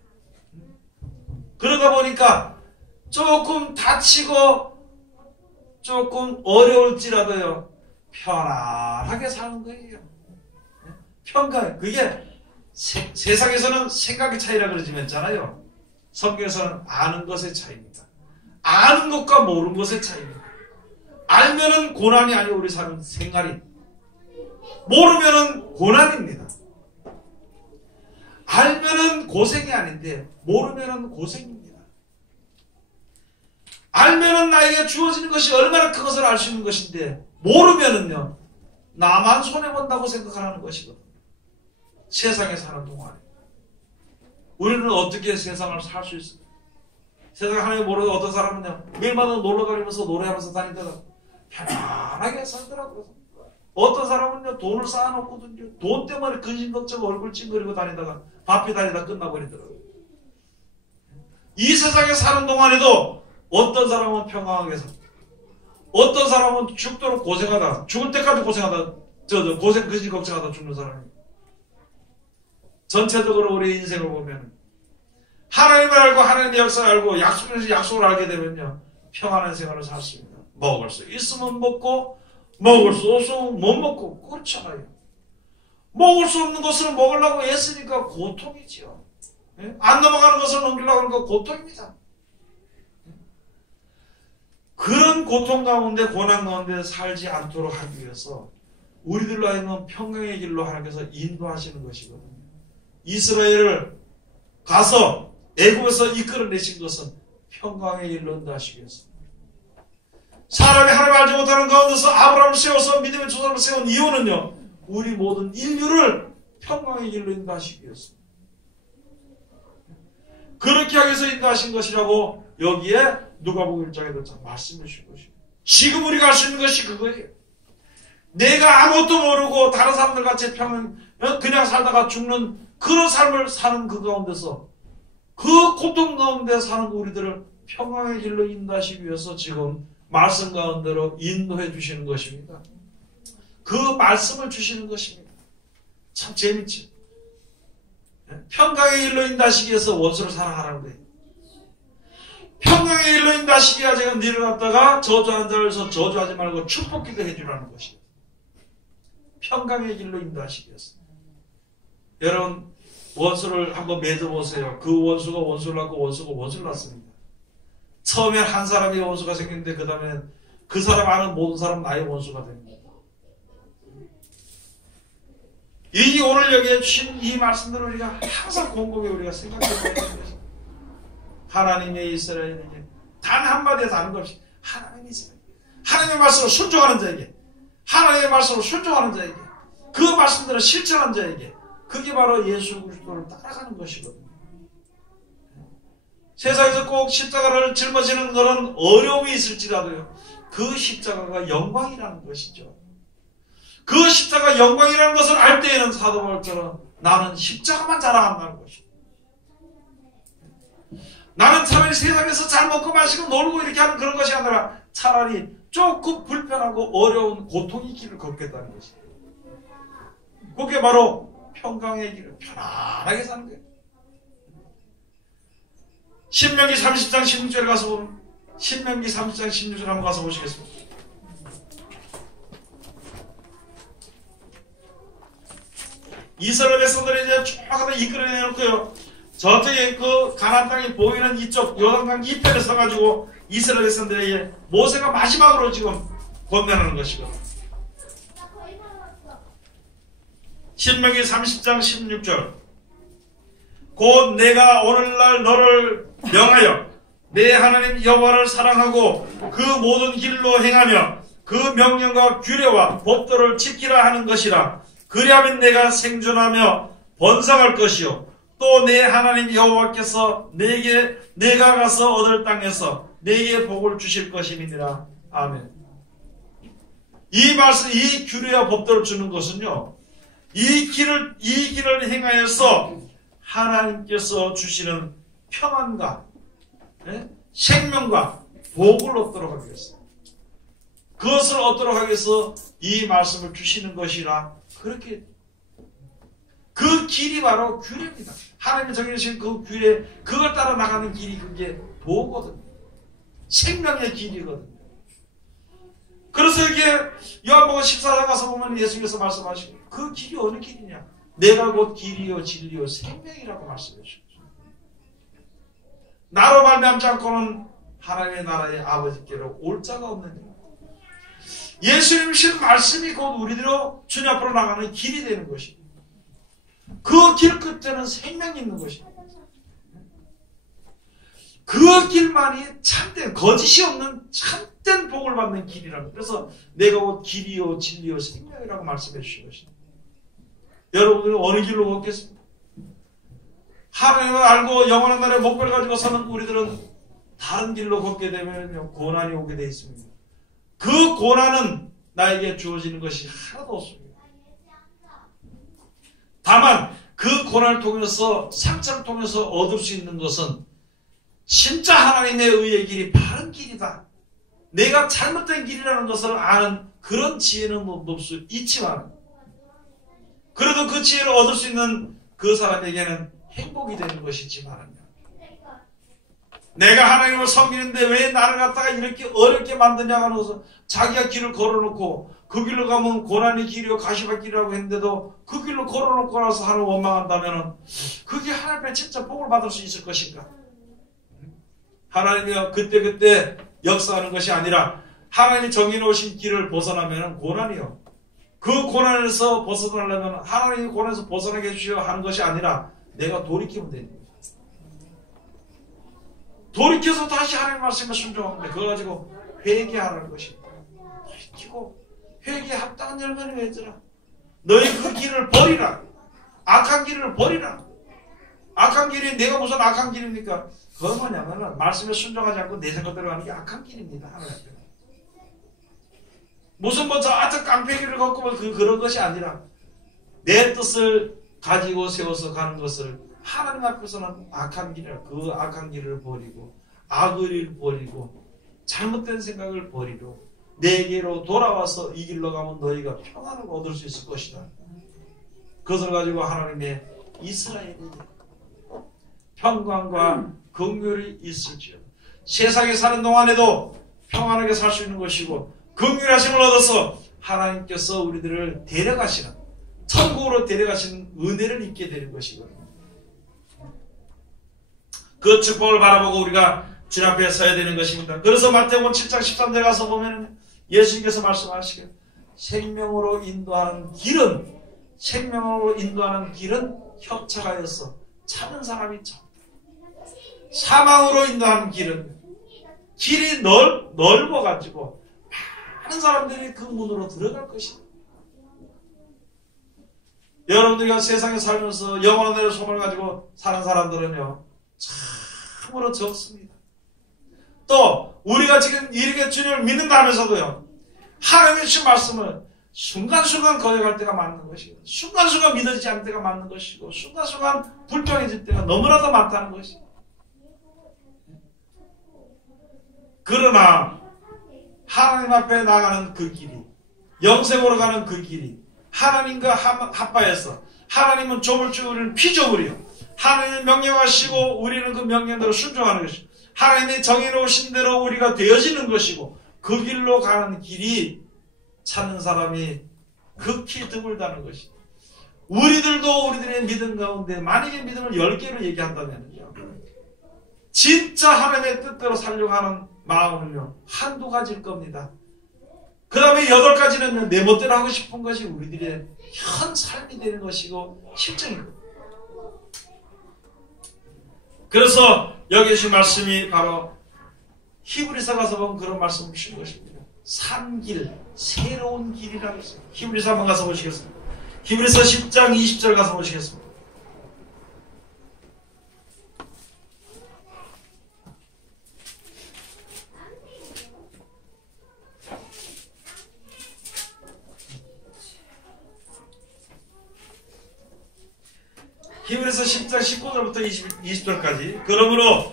그러다 보니까 조금 다치고 조금 어려울지라도요, 편안하게 사는 거예요. 평강. 그게 세상에서는 생각의 차이라 그러지만 성경에서는 아는 것의 차이입니다. 아는 것과 모르는 것의 차이입니다. 알면은 고난이 아니고 우리 사는 생활이, 모르면은 고난입니다. 알면은 고생이 아닌데 모르면은 고생입니다. 알면은 나에게 주어지는 것이 얼마나 큰 것을 알 수 있는 것인데, 모르면은요, 나만 손해본다고 생각하는 것이거든요. 세상에 사는 동안에 우리는 어떻게 세상을 살 수 있을까? 세상에 하나님 모르는 어떤 사람은요, 매일마다 놀러다니면서 노래하면서 다니다가 편안하게 살더라고요. 어떤 사람은요, 돈을 쌓아놓거든요. 돈 때문에 근심걱정 얼굴 찡그리고 다니다가 바삐 다니다 끝나버리더라고요. 이 세상에 사는 동안에도 어떤 사람은 평안하게 살고, 어떤 사람은 죽도록 고생하다, 죽을 때까지 고생하다, 고생 근심걱정하다 죽는 사람이. 전체적으로 우리 인생을 보면 하나님을 알고 하나님의 역사를 알고 약속을 알게 되면요, 평안한 생활을 샀습니다. 먹을 수 있으면 먹고 먹을 수 없으면 못 먹고, 그렇잖아요. 먹을 수 없는 것을 먹으려고 애쓰니까 고통이지요. 안 넘어가는 것을 넘기려고 하는 건 고통입니다. 그런 고통 가운데, 고난 가운데 살지 않도록 하기 위해서 우리들로 하여금 평강의 길로 하나님께서 인도하시는 것이거든요. 이스라엘을 가서 애굽에서 이끌어내신 것은 평강의 길로 인도하시기 위해서. 사람이 하나님을 알지 못하는 가운데서 아브라함을 세워서 믿음의 조상을 세운 이유는요, 우리 모든 인류를 평강의 길로 인도하시기 위해서. 그렇게 하기 위해서 인도하신 것이라고 여기에 누가복음 1장에도 말씀해 주신 것입니다. 지금 우리가 할 수 있는 것이 그거예요. 내가 아무것도 모르고 다른 사람들 같이 그냥 살다가 죽는 그런 삶을 사는 그 가운데서, 그 고통 가운데 사는 우리들을 평강의 길로 인도하시기 위해서 지금 말씀 가운데로 인도해 주시는 것입니다. 그 말씀을 주시는 것입니다. 참 재밌죠. 평강의 길로 인도하시기 위해서 원수를 사랑하라는 거예요. 평강의 길로 인도하시기 위해서 제가 니를 갖다가 저주하는 자를 저주하지 말고 축복기도 해주라는 것이에요. 평강의 길로 인도하시기 위해서. 여러분, 원수를 한번 맺어보세요. 그 원수가 원수를 낳고 원수가 원수를 낳습니다. 처음엔 한 사람이 원수가 생겼는데 그 다음에 그 사람 아는 모든 사람 나의 원수가 됩니다. 이 오늘 여기에 주신 이 말씀들을 우리가 항상 곰곰이 우리가 생각해봐야 되는 것입니다. 하나님의 이스라엘에게 단 한마디에 다른 것 없이 하나님의 이스라엘, 하나님의 말씀을 순종하는 자에게, 하나님의 말씀을 순종하는 자에게, 그 말씀들을 실천하는 자에게, 그게 바로 예수 그리스도를 따라가는 것이거든요. 세상에서 꼭 십자가를 짊어지는 그런 어려움이 있을지라도요, 그 십자가가 영광이라는 것이죠. 그 십자가 영광이라는 것을 알 때에는 사도 바울처럼 나는 십자가만 자랑한다는 것이죠. 나는 차라리 세상에서 잘 먹고 마시고 놀고 이렇게 하는 그런 것이 아니라 차라리 조금 불편하고 어려운 고통의 길을 걷겠다는 것이죠. 그게 바로 평강의 길을 편안하게 사는 거예요. 신명기 30장 16절에 가서 보면, 신명기 30장 16절 한번 가서 보시겠습니다. 이스라엘 백성들이 이제 쭉 이끌어내놓고요, 저쪽에 그 가나안 땅이 보이는 이쪽 요단강 이편에 서가지고 이스라엘 백성들에게 모세가 마지막으로 지금 권면하는 것이거든요. 신명기 30장 16절, 곧 내가 오늘날 너를 명하여 내 하나님 여호와를 사랑하고 그 모든 길로 행하며 그 명령과 규례와 법도를 지키라 하는 것이라. 그리하면 내가 생존하며 번성할 것이요 또 내 하나님 여호와께서 내가 가서 얻을 땅에서 내게 복을 주실 것임이니라. 아멘. 이 말씀, 이 규례와 법도를 주는 것은요, 이 길을 행하여서 하나님께서 주시는 평안과 생명과 복을 얻도록 하기 위해서, 그것을 얻도록 하기 위해서 이 말씀을 주시는 것이라. 그렇게 그 길이 바로 규례입니다. 하나님이 정해주신 그 규례, 그걸 따라 나가는 길이 그게 보거든요. 생명의 길이거든요. 그래서 이게 요한복음 14장 가서 보면 예수님께서 말씀하시고, 그 길이 어느 길이냐? 내가 곧 길이요 진리요 생명이라고 말씀해 주셨죠. 나로 말미암지 않고는 하나님의 나라의 아버지께로 올 자가 없느니라. 예수님이신 말씀이 곧 우리들로 주님 앞으로 나가는 길이 되는 것입니다. 그 길 끝에는 생명이 있는 것입니다. 그 길만이 참된, 거짓이 없는 참된 복을 받는 길이라는, 그래서 내가 곧 길이요 진리요 생명이라고 말씀해 주신 것입니다. 여러분들은 어느 길로 걷겠습니까? 하나님을 알고 영원한 날의 목표를 가지고 사는 우리들은 다른 길로 걷게 되면 고난이 오게 되어 있습니다. 그 고난은 나에게 주어지는 것이 하나도 없습니다. 다만 그 고난을 통해서, 상처를 통해서 얻을 수 있는 것은 진짜 하나님의 의의 길이 바른 길이다, 내가 잘못된 길이라는 것을 아는 그런 지혜는 없을 수 있지만, 그래도 그 지혜를 얻을 수 있는 그 사람에게는 행복이 되는 것이지만, 내가 하나님을 섬기는데 왜 나를 갖다가 이렇게 어렵게 만드냐고 하면서 자기가 길을 걸어놓고, 그 길로 가면 고난의 길이요 가시밭 길이라고 했는데도 그 길로 걸어놓고 나서 하나님을 원망한다면 그게 하나님의 진짜 복을 받을 수 있을 것인가? 하나님이 그때그때 역사하는 것이 아니라 하나님이 정해놓으신 길을 벗어나면 고난이요, 그 고난에서 벗어나려면 하나님이 고난에서 벗어나게 해주셔 하는 것이 아니라 내가 돌이키면 됩니다. 돌이켜서 다시 하나님 말씀에 순종하는데, 그거 가지고 회개하라는 것입니다. 돌이키고 회개에 합당한 열매를 맺으라. 너희 그 길을 버리라. 악한 길을 버리라. 악한 길이 내가 무슨 악한 길입니까? 그건 뭐냐면 말씀에 순종하지 않고 내 생각대로 가는 게 악한 길입니다. 하나님 앞에. 무슨 저 깡패길을 걷고 그런 것이 아니라 내 뜻을 가지고 세워서 가는 것을 하나님 앞에서는 악한 길이라. 그 악한 길을 버리고 악을 일 버리고 잘못된 생각을 버리고 내게로 돌아와서 이 길로 가면 너희가 평안을 얻을 수 있을 것이다. 그것을 가지고 하나님의 이스라엘에게 평강과 긍휼이 있을지어다. 세상에 사는 동안에도 평안하게 살 수 있는 것이고, 긍휼하심을 얻어서 하나님께서 우리들을 데려가시는, 천국으로 데려가시는 은혜를 입게 되는 것이거든요. 그 축복을 바라보고 우리가 주님 앞에 서야 되는 것입니다. 그래서 마태복음 7장 13절에 가서 보면 예수님께서 말씀하시길, 생명으로 인도하는 길은 생명으로 인도하는 길은 협착하여서 찾는 사람이 참. 사망으로 인도하는 길은 길이 넓어가지고 많은 사람들이 그 문으로 들어갈 것입니다. 여러분들과 세상에 살면서 영원한 소망을 가지고 사는 사람들은요, 참으로 적습니다. 또 우리가 지금 이렇게 주님을 믿는다 하면서도요, 하나님의 주신 말씀을 순간순간 거역할 때가 맞는 것이고, 순간순간 믿어지지 않을 때가 맞는 것이고, 순간순간 불평해질 때가 너무나도 많다는 것이고. 그러나 하나님 앞에 나가는 그 길이, 영생으로 가는 그 길이 하나님과 합하여서, 하나님은 조물주, 우리는 피조물이요, 하나님의 명령하시고 우리는 그 명령대로 순종하는 것이고, 하나님의 정해놓으신 대로 우리가 되어지는 것이고, 그 길로 가는 길이 찾는 사람이 극히 드물다는 것이고, 우리들도 우리들의 믿음 가운데 만약에 믿음을 10개로 얘기한다면요, 진짜 하나님의 뜻대로 살려고 하는 마음은요, 한두 가지일 겁니다. 그 다음에 8가지는 내 멋대로 하고 싶은 것이 우리들의 현 삶이 되는 것이고 실정입니다. 그래서 여기 주신 말씀이 바로 히브리서 가서 보면 그런 말씀을 주신 것입니다. 산 길, 새로운 길이라고 했어요. 히브리서 한번 가서 보시겠습니다. 히브리서 10장 20절 가서 보시겠습니다. 히브리서 10장 19절부터 20절까지. 그러므로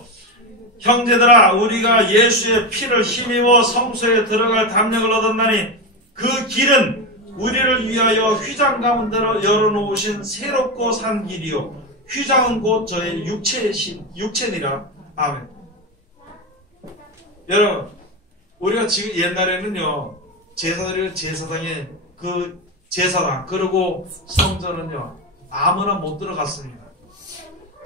형제들아, 우리가 예수의 피를 힘입어 성소에 들어갈 담력을 얻었나니 그 길은 우리를 위하여 휘장 가운데로 열어놓으신 새롭고 산 길이요, 휘장은 곧 저의 육체니라. 아멘. 여러분, 우리가 지금 옛날에는요, 제사장의 그 제사장, 그리고 성전은요, 아무나 못 들어갔습니다.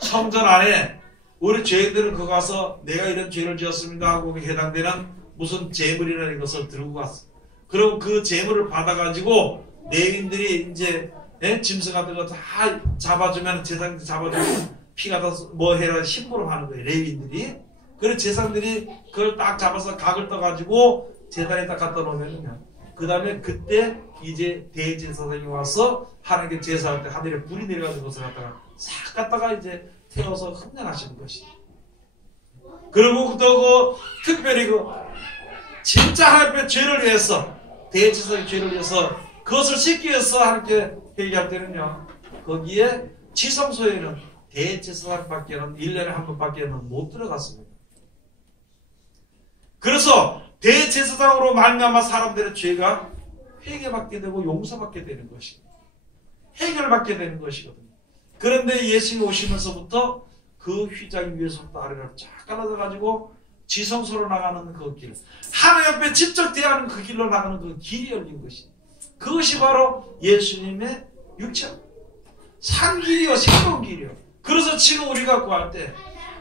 성전 안에 우리 죄인들은 거기 가서 내가 이런 죄를 지었습니다 하고 해당되는 무슨 재물이라는 것을 들고 갔어. 그리고 그 재물을 받아가지고 레위인들이 이제 짐승 같은 거 다 잡아주면, 제사장들 잡아주면 피가 다 뭐 해라 심부름 하는 거예요, 레위인들이. 그래서 제사장들이 그걸 딱 잡아서 각을 떠가지고 제단에 딱 갖다 놓으면요, 그 다음에 그때 이제 대제사장이 와서 하나님께 제사할 때 하늘에 불이 내려가는 것을 갖다가 싹 갖다가 이제 태워서 흠양하시는 것이죠. 그리고 또 특별히 진짜 하나님의 죄를 위해서, 대제사장의 죄를 위해서 그것을 씻기 위해서 하나님께 회개할 때는요, 거기에 지성소에는 대제사장밖에는 1년에 한 번밖에는 못 들어갔습니다. 그래서 대제사장으로 말미암아 사람들의 죄가 회개받게 되고 용서받게 되는 것입니다. 해결받게 되는 것이거든요. 그런데 예수님이 오시면서부터 그 휘장 위에서부터 아래로 쫙 깔아져가지고 지성소로 나가는 그 길, 하나님 앞에 직접 대하는 그 길로 나가는 그 길이 열린 것입니다. 그것이 바로 예수님의 육체, 산 길이요, 새로운 길이요. 그래서 지금 우리가 구할 때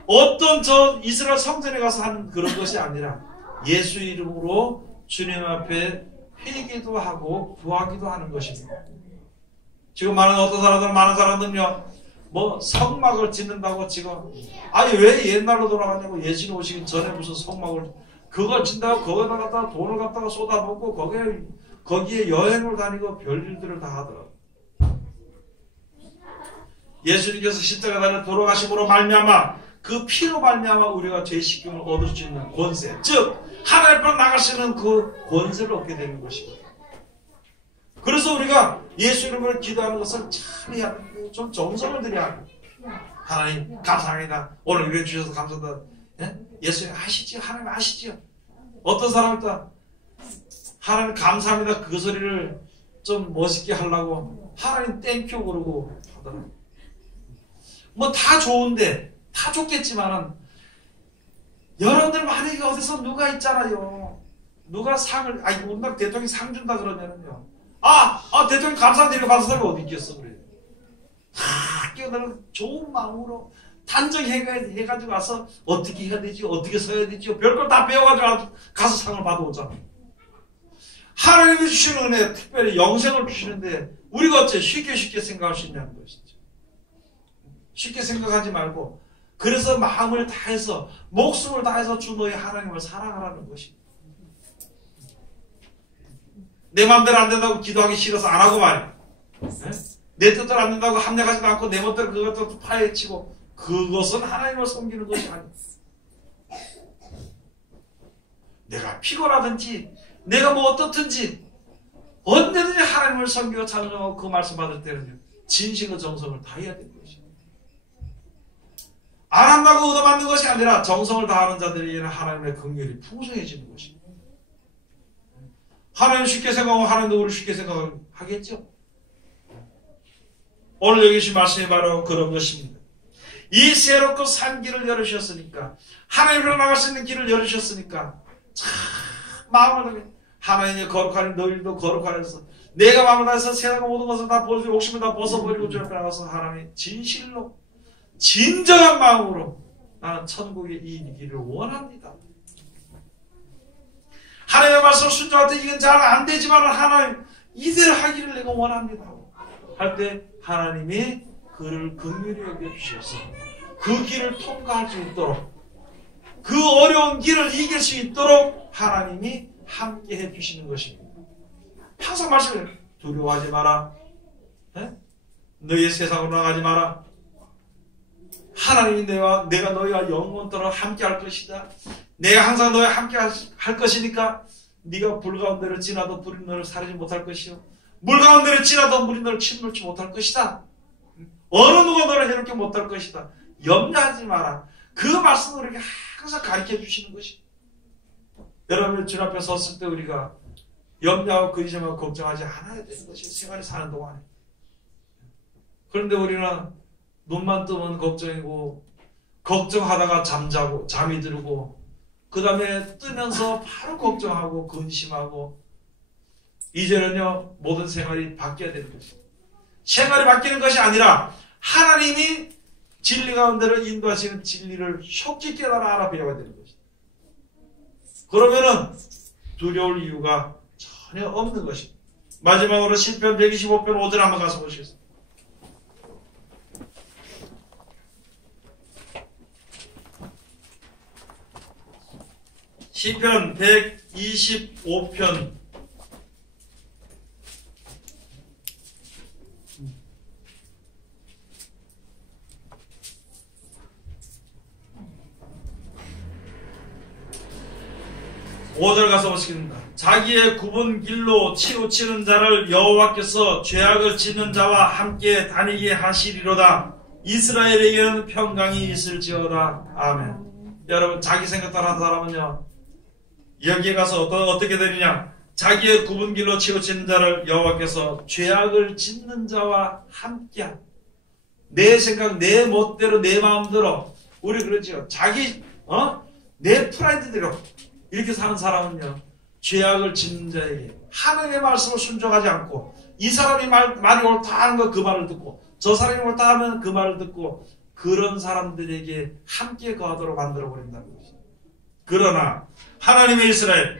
어떤 저 이스라엘 성전에 가서 하는 그런 것이 아니라 예수 이름으로 주님 앞에 회개도 하고 구하기도 하는 것입니다. 지금 많은 사람들은요, 뭐 성막을 짓는다고 지금, 아니 왜 옛날로 돌아가냐고, 예수님 오시기 전에 무슨 성막을 그걸 짓다가 거기다 갖다가 돈을 갖다가 쏟아붓고 거기에 여행을 다니고 별일들을 다 하더라고요. 예수님께서 십자가 달려 돌아가심으로 말미암아 그 피로 말미암아 우리가 죄 씻김을 얻을 수 있는 권세, 즉 하나님 앞으로 나갈 수 있는 그 권세를 얻게 되는 것입니다. 그래서 우리가 예수 이름으로 기도하는 것을 참 해야 돼요. 좀 정성을 들여야 합니다. 하나님 감사합니다. 오늘 이래 주셔서 감사합니다. 예? 예수님 아시지요? 하나님 아시지요? 어떤 사람은 또 하나님 감사합니다 그 소리를 좀 멋있게 하려고 하나님 땡큐 그러고 하더라고요. 뭐 다 좋은데, 다 좋겠지만은 여러분들 만약에 어디서 누가 있잖아요, 누가 상을, 아니 우리나라 대통령이 상 준다 그러면은요, 대통령 감사드리고 받은 사람이 어디 있겠어, 그래. 다 끼어들어 좋은 마음으로 단정해가지고 와서 어떻게 해야 되지, 어떻게 써야 되지, 별걸 다 배워가지고 가서 상을 받아오잖아. 하나님이 주시는 은혜, 특별히 영생을 주시는데 우리가 어째 쉽게 생각할 수 있냐는 것이죠. 쉽게 생각하지 말고 그래서 마음을 다해서 목숨을 다해서 주 너의 하나님을 사랑하라는 것입니다. 내 마음대로 안 된다고 기도하기 싫어서 안 하고 말이야. 내 뜻대로 안 된다고 합력하지도 않고 내 멋대로 그것도 파헤치고 그것은 하나님을 섬기는 것이 아니야. 내가 피곤하든지 내가 뭐 어떻든지 언제든지 하나님을 섬기고 찬송하고 그 말씀 받을 때는요 진실과 정성을 다해야 되는 것이야. 안 한다고 얻어맞는 것이 아니라 정성을 다하는 자들에게는 하나님의 긍휼이 풍성해지는 것입니다. 하나님 쉽게 생각하고 하나님도 우리 쉽게 생각하겠죠. 오늘 여기 주신 말씀이 바로 그런 것입니다. 이 새롭고 산 길을 열으셨으니까 하나님으로 나갈 수 있는 길을 열으셨으니까 참 마음을 다해 하나님의 거룩하니 너희도 거룩하여서 내가 마음을 다해서 세상의 모든 것을 다 버리고 욕심을 다 벗어버리고 주 앞에 나가서 하나님의 진실로 진정한 마음으로 나는 천국에 이르기를 원합니다. 하나님의 말씀 순종할 때 이건 잘 안 되지만 하나님 이대로 하기를 내가 원합니다. 할 때 하나님이 그를 긍휼히 여겨주셔서 그 길을 통과할 수 있도록 그 어려운 길을 이길 수 있도록 하나님이 함께 해주시는 것입니다. 항상 말씀해요. 두려워하지 마라. 너희 세상으로 나가지 마라. 하나님이 내가 너희와 영원토록 함께 할 것이다. 내가 항상 너희와 함께 할 것이니까 네가 불 가운데를 지나도 불이 너를 사르지 못할 것이요 물 가운데를 지나도 물이 너를 침몰치 못할 것이다. 어느 누가 너를 해롭게 못할 것이다. 염려하지 마라. 그 말씀을 우리에게 항상 가르쳐 주시는 것이. 여러분 주 앞에 섰을 때 우리가 염려하고 근심하고 걱정하지 않아야 되는 것이 생활에 사는 동안에. 그런데 우리는 눈만 뜨면 걱정이고 걱정하다가 잠자고 잠이 들고 그 다음에 뜨면서 바로 걱정하고 근심하고 이제는요 모든 생활이 바뀌어야 되는 것입니다. 생활이 바뀌는 것이 아니라 하나님이 진리 가운데를 인도하시는 진리를 속히 깨달아 알아배워야 되는 것입니다. 그러면은 두려울 이유가 전혀 없는 것입니다. 마지막으로 시편 125편 5절 한번 가서 보시겠습니다. 시편 125편 5절 가서 보시겠습니다. 자기의 굽은 길로 치우치는 자를 여호와께서 죄악을 짓는 자와 함께 다니게 하시리로다. 이스라엘에게는 평강이 있을지어다. 아멘. 여러분 자기 생각 따라 하는 사람은요 여기에 가서 어떻게 되느냐. 자기의 굽은 길로 치우치는 자를 여호와께서 죄악을 짓는 자와 함께 내 생각 내 멋대로 내 마음대로 우리 그러죠. 자기 내 프라이드대로 이렇게 사는 사람은요 죄악을 짓는 자에게 하나님의 말씀을 순종하지 않고 이 사람이 말이 옳다 하는 거 그 말을 듣고 저 사람이 옳다 하면 그 말을 듣고 그런 사람들에게 함께 거하도록 만들어버린다는 것입니다. 그러나 하나님의 이스라엘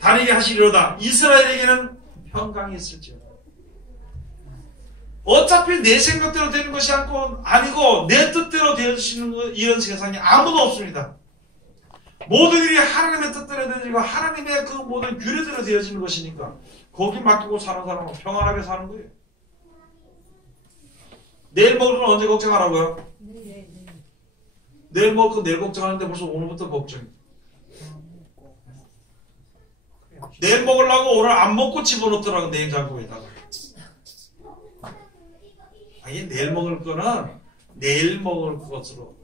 다니게 하시리로다. 이스라엘에게는 평강이 있을지어다. 어차피 내 생각대로 되는 것이 아니고 내 뜻대로 되어지는 이런 세상에 아무도 없습니다. 모든 일이 하나님의 뜻대로 되어지고 하나님의 그 모든 규례대로 되어지는 것이니까 거기 맡기고 사는 사람은 평안하게 사는 거예요. 내일 먹을 건 언제 걱정하라고요? 내일 먹을 건 내일 걱정하는데 벌써 오늘부터 걱정이에요. 내일 먹으려고 오늘 안 먹고 집어넣더라고 냉장고에다가. 아니 내일 먹을 거는 내일 먹을 것으로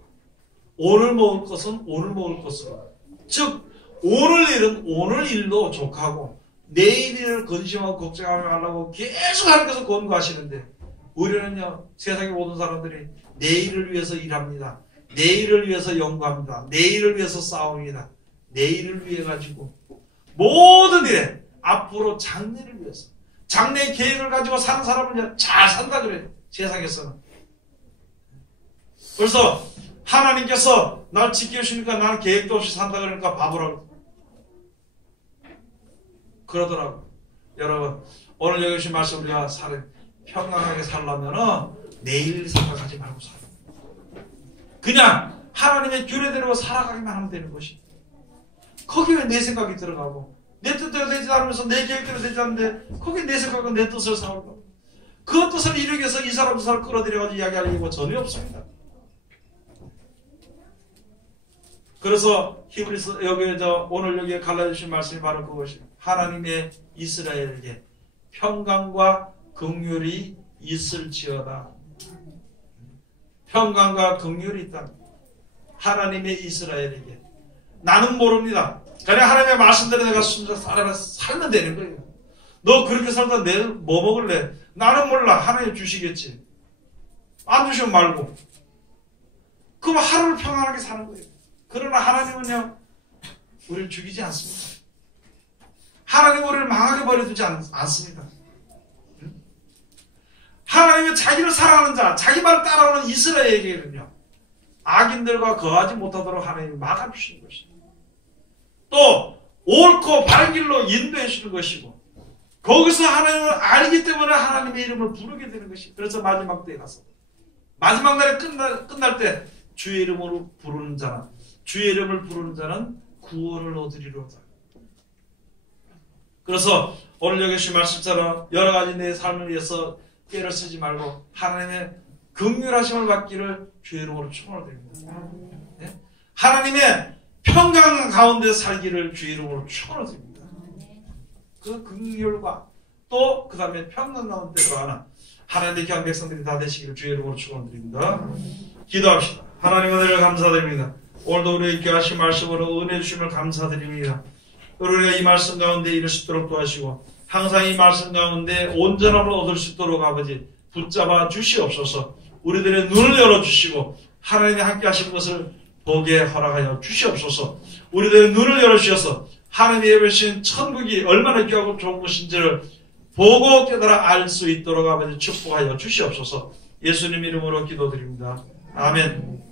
오늘 먹을 것은 오늘 먹을 것으로 즉 오늘 일은 오늘 일로 족하고 내일 일을 근심하고 걱정하지 말라고 계속 하나님께서 권고하시는데 우리는요 세상의 모든 사람들이 내일을 위해서 일합니다. 내일을 위해서 연구합니다. 내일을 위해서 싸웁니다. 내일을 위해 가지고 모든 일에 앞으로 장래를 위해서 장래 계획을 가지고 사는 사람은 잘 산다 그래요. 세상에서는. 그래서 하나님께서 날 지켜주시니까 나는 계획도 없이 산다 그러니까 바보라고 그러더라고. 여러분, 오늘 여기 주신 말씀 우리가 평강하게 살려면 내일 생각하지 말고 살아. 그냥 하나님의 규례대로 살아가기만 하면 되는 것이. 거기에 내 생각이 들어가고 내 뜻대로 되지 않으면서 내 계획대로 되지 않는데 거기에 내 생각과 내 뜻을 사오고 그 뜻을 이루기 위해서 이 사람 저 사람 끌어들여가지고 이야기할 이유가 전혀 없습니다. 그래서 히브리서 오늘 여기에 갈라주신 말씀이 바로 그것이 하나님의 이스라엘에게 평강과 긍휼이 있을지어다. 평강과 긍휼이 있다. 하나님의 이스라엘에게. 나는 모릅니다. 그냥 하나님의 말씀대로 내가 살면 되는 거예요. 너 그렇게 살다 내일 뭐 먹을래? 나는 몰라. 하나님 주시겠지. 안 주시면 말고. 그럼 하루를 평안하게 사는 거예요. 그러나 하나님은요, 우리를 죽이지 않습니다. 하나님은 우리를 망하게 버려두지 않습니다. 하나님은 자기를 사랑하는 자, 자기만 따라오는 이스라엘에게는요, 악인들과 거하지 못하도록 하나님이 막아주시는 것입니다. 또 옳고 바른 길로 인도해 주시는 것이고 거기서 하나님을 알기 때문에 하나님의 이름을 부르게 되는 것이. 그래서 마지막 때에 가서 마지막 날에 끝날 때 주의 이름으로 부르는 자는 주의 이름을 부르는 자는 구원을 얻으리로다. 그래서 오늘 여기 주신 말씀처럼 여러 가지 내 삶을 위해서 깨를 쓰지 말고 하나님의 긍휼하심을 받기를 주의 이름으로 축원드립니다. 네? 하나님의 평강 가운데 살기를 주의 이름으로 축원드립니다. 그 긍휼과 또 그 다음에 평강 가운데 거하는 하나님의 귀한 백성들이 다 되시기를 주의 이름으로 축원드립니다. 기도합시다. 하나님 은혜를 감사드립니다. 오늘도 우리에게 하신 말씀으로 은혜 주심을 감사드립니다. 우리가 이 말씀 가운데 이룰 수 있도록 도와주시고 항상 이 말씀 가운데 온전함을 얻을 수 있도록 아버지 붙잡아 주시옵소서. 우리들의 눈을 열어주시고 하나님이 함께 하시는 것을 보게 허락하여 주시옵소서. 우리들의 눈을 열어주셔서 하나님이 예배하신 천국이 얼마나 귀하고 좋은 것인지를 보고 깨달아 알 수 있도록 아버지 축복하여 주시옵소서. 예수님 이름으로 기도드립니다. 아멘.